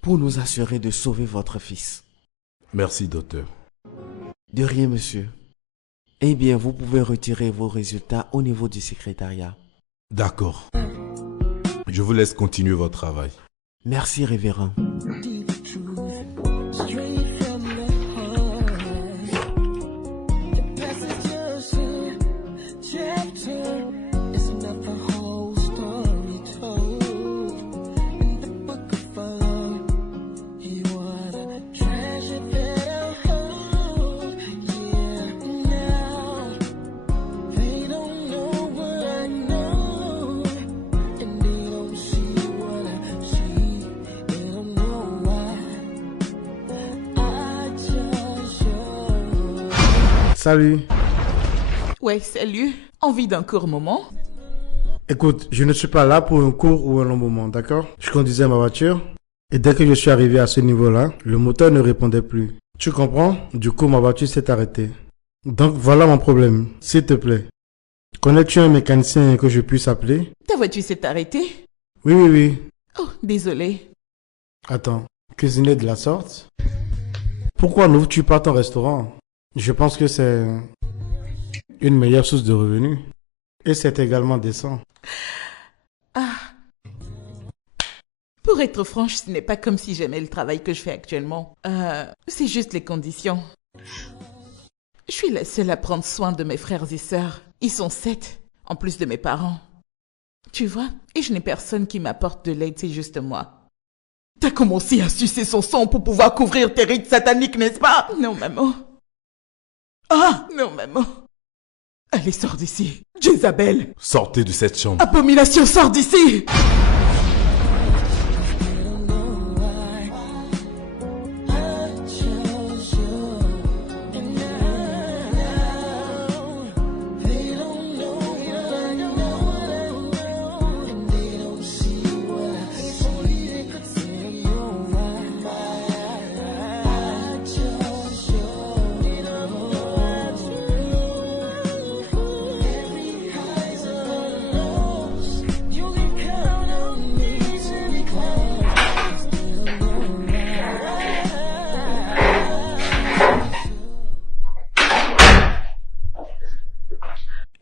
pour nous assurer de sauver votre fils. Merci, docteur. De rien, monsieur. Eh bien, vous pouvez retirer vos résultats au niveau du secrétariat. D'accord. Je vous laisse continuer votre travail. Merci, révérend. Salut. Ouais, salut. Envie d'un court moment? Écoute, je ne suis pas là pour un court ou un long moment, d'accord? Je conduisais ma voiture et dès que je suis arrivé à ce niveau-là, le moteur ne répondait plus. Tu comprends? Du coup, ma voiture s'est arrêtée. Donc voilà mon problème. S'il te plaît, connais-tu un mécanicien que je puisse appeler? Ta voiture s'est arrêtée? Oui, oui, oui. Oh, désolé. Attends, cuisiner de la sorte? Pourquoi n'ouvres-tu pas ton restaurant? Je pense que c'est une meilleure source de revenus. Et c'est également décent. Ah. Pour être franche, ce n'est pas comme si j'aimais le travail que je fais actuellement. C'est juste les conditions. Je suis la seule à prendre soin de mes frères et sœurs. Ils sont 7, en plus de mes parents. Tu vois, et je n'ai personne qui m'apporte de l'aide, c'est juste moi. T'as commencé à sucer son sang pour pouvoir couvrir tes rites sataniques, n'est-ce pas? Non, maman. Ah, non, maman. Allez, sors d'ici. Jézabel. Sortez de cette chambre. Abomination, sors d'ici.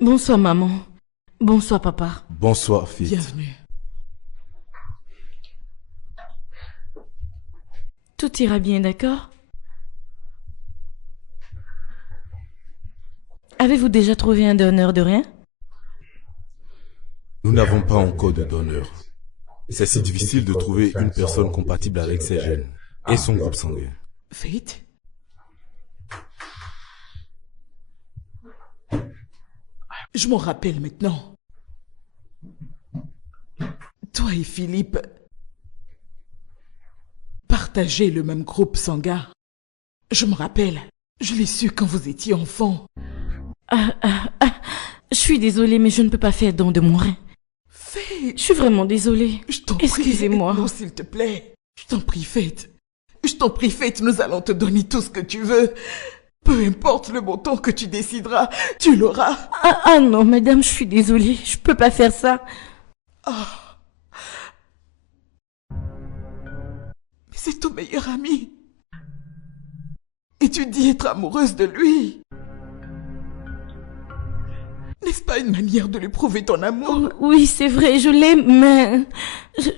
Bonsoir, maman. Bonsoir, papa. Bonsoir, fille. Bienvenue. Tout ira bien, d'accord? Avez-vous déjà trouvé un donneur de rien? Nous n'avons pas encore de donneur. C'est si difficile de trouver une personne compatible avec ses gènes et son groupe sanguin. Faith? Je m'en rappelle maintenant. Toi et Philippe partagez le même groupe sanguin. Je me rappelle. Je l'ai su quand vous étiez enfant. Je suis désolée, mais je ne peux pas faire don de mon rein. Faith! Je suis vraiment désolée. Je t'en prie. Excusez-moi. Non, s'il te plaît. Je t'en prie, Faith. Je t'en prie, Faith, nous allons te donner tout ce que tu veux. Peu importe le montant que tu décideras, tu l'auras. Ah non, madame, je suis désolée. Je peux pas faire ça. Ah. Mais c'est ton meilleur ami. Et tu dis être amoureuse de lui. N'est-ce pas une manière de lui prouver ton amour? Oui, c'est vrai, je l'aime, mais...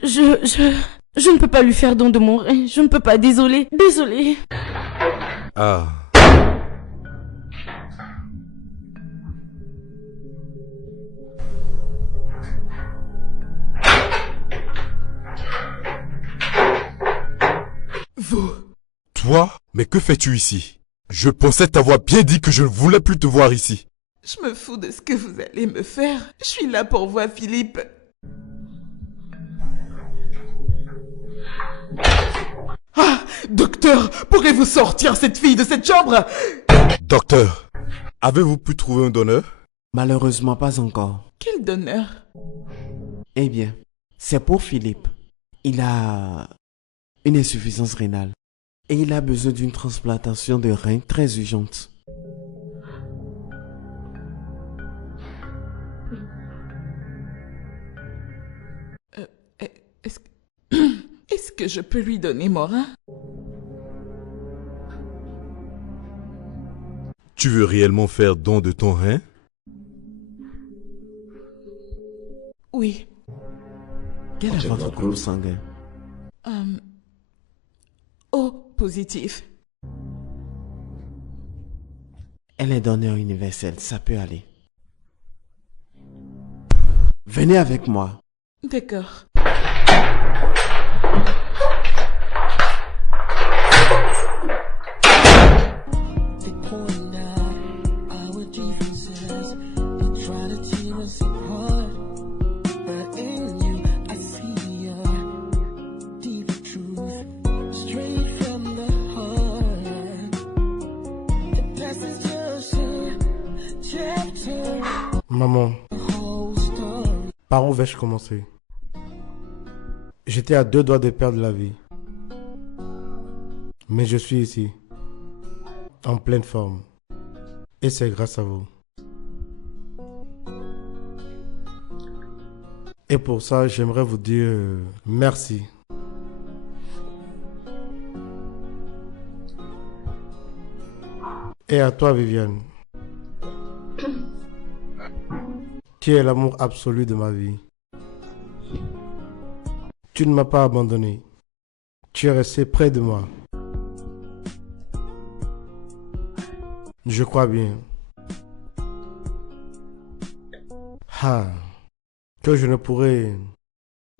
Je ne peux pas lui faire don de mon rein. Je ne peux pas, désolée. Désolée. Ah. Vous. Toi? Mais que fais-tu ici? Je pensais t'avoir bien dit que je ne voulais plus te voir ici. Je me fous de ce que vous allez me faire. Je suis là pour voir Philippe. Ah! Docteur, pourrez-vous sortir cette fille de cette chambre? Docteur, avez-vous pu trouver un donneur? Malheureusement pas encore. Quel donneur? Eh bien, c'est pour Philippe. Il a une insuffisance rénale et il a besoin d'une transplantation de rein très urgente. Est-ce que je peux lui donner mon rein? Tu veux réellement faire don de ton rein? Oui. Quel est votre groupe sanguin? O positif. Elle est donneur universel, ça peut aller. Venez avec moi. D'accord. Maman, Par où vais-je commencer? J'étais à 2 doigts de perdre la vie. Mais je suis ici, en pleine forme. Et c'est grâce à vous. Et pour ça, j'aimerais vous dire merci. Et à toi, Viviane. Tu es l'amour absolu de ma vie. Tu ne m'as pas abandonné. Tu es resté près de moi. Je crois bien. Que je ne pourrais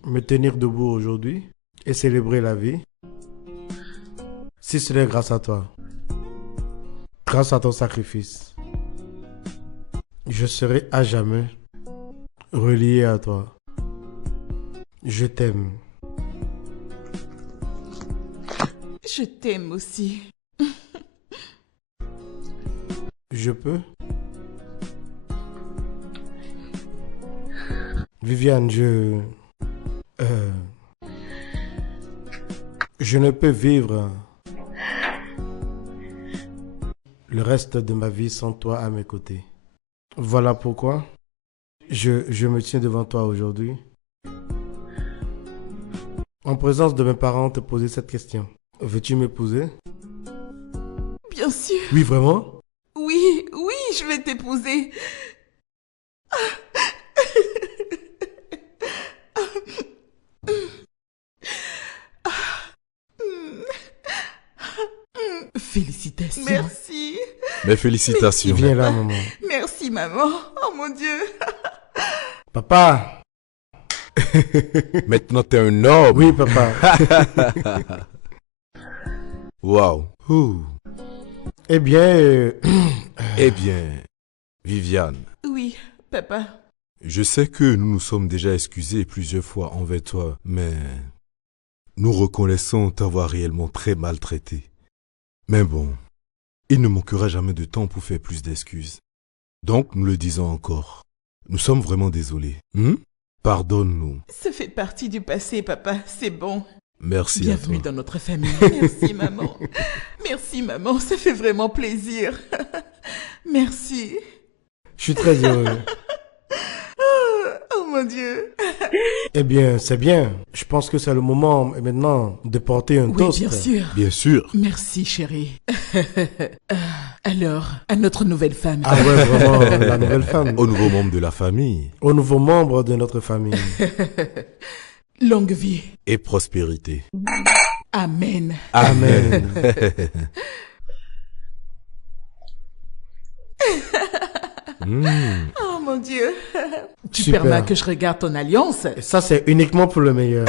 me tenir debout aujourd'hui et célébrer la vie si ce n'est grâce à toi. Grâce à ton sacrifice. Je serai à jamais relié à toi. Je t'aime. Je t'aime aussi. Je peux? Viviane, je ne peux vivre le reste de ma vie sans toi à mes côtés. Voilà pourquoi je me tiens devant toi aujourd'hui, en présence de mes parents, te poser cette question. Veux-tu m'épouser? Bien sûr. Oui, vraiment? Oui, oui, je vais t'épouser. Félicitations. Merci. Mes félicitations. Viens là, maman. Merci, maman. Oh mon Dieu. Papa. Maintenant, t'es un homme. Oui, papa. Waouh. Eh bien... Eh bien, Viviane. Oui, papa. Je sais que nous nous sommes déjà excusés plusieurs fois envers toi, mais nous reconnaissons t'avoir réellement très maltraité. Mais bon, il ne manquera jamais de temps pour faire plus d'excuses. Donc, nous le disons encore. Nous sommes vraiment désolés. Pardonne-nous. Ça fait partie du passé, papa. C'est bon. Merci à toi. Bienvenue dans notre famille. Merci, maman. Merci, maman. Ça fait vraiment plaisir. Merci. Je suis très heureux. Oh mon Dieu. Eh bien, c'est bien. Je pense que c'est le moment maintenant de porter un toast. Oui, bien sûr. Bien sûr. Merci, chérie. Alors, à notre nouvelle femme. Ah ouais, vraiment, la nouvelle femme. Au nouveau membre de la famille. Au nouveau membre de notre famille. Longue vie. Et prospérité. Amen. Amen. Oh mon Dieu. Tu Super. permets que je regarde ton alliance? Ça, c'est uniquement pour le meilleur.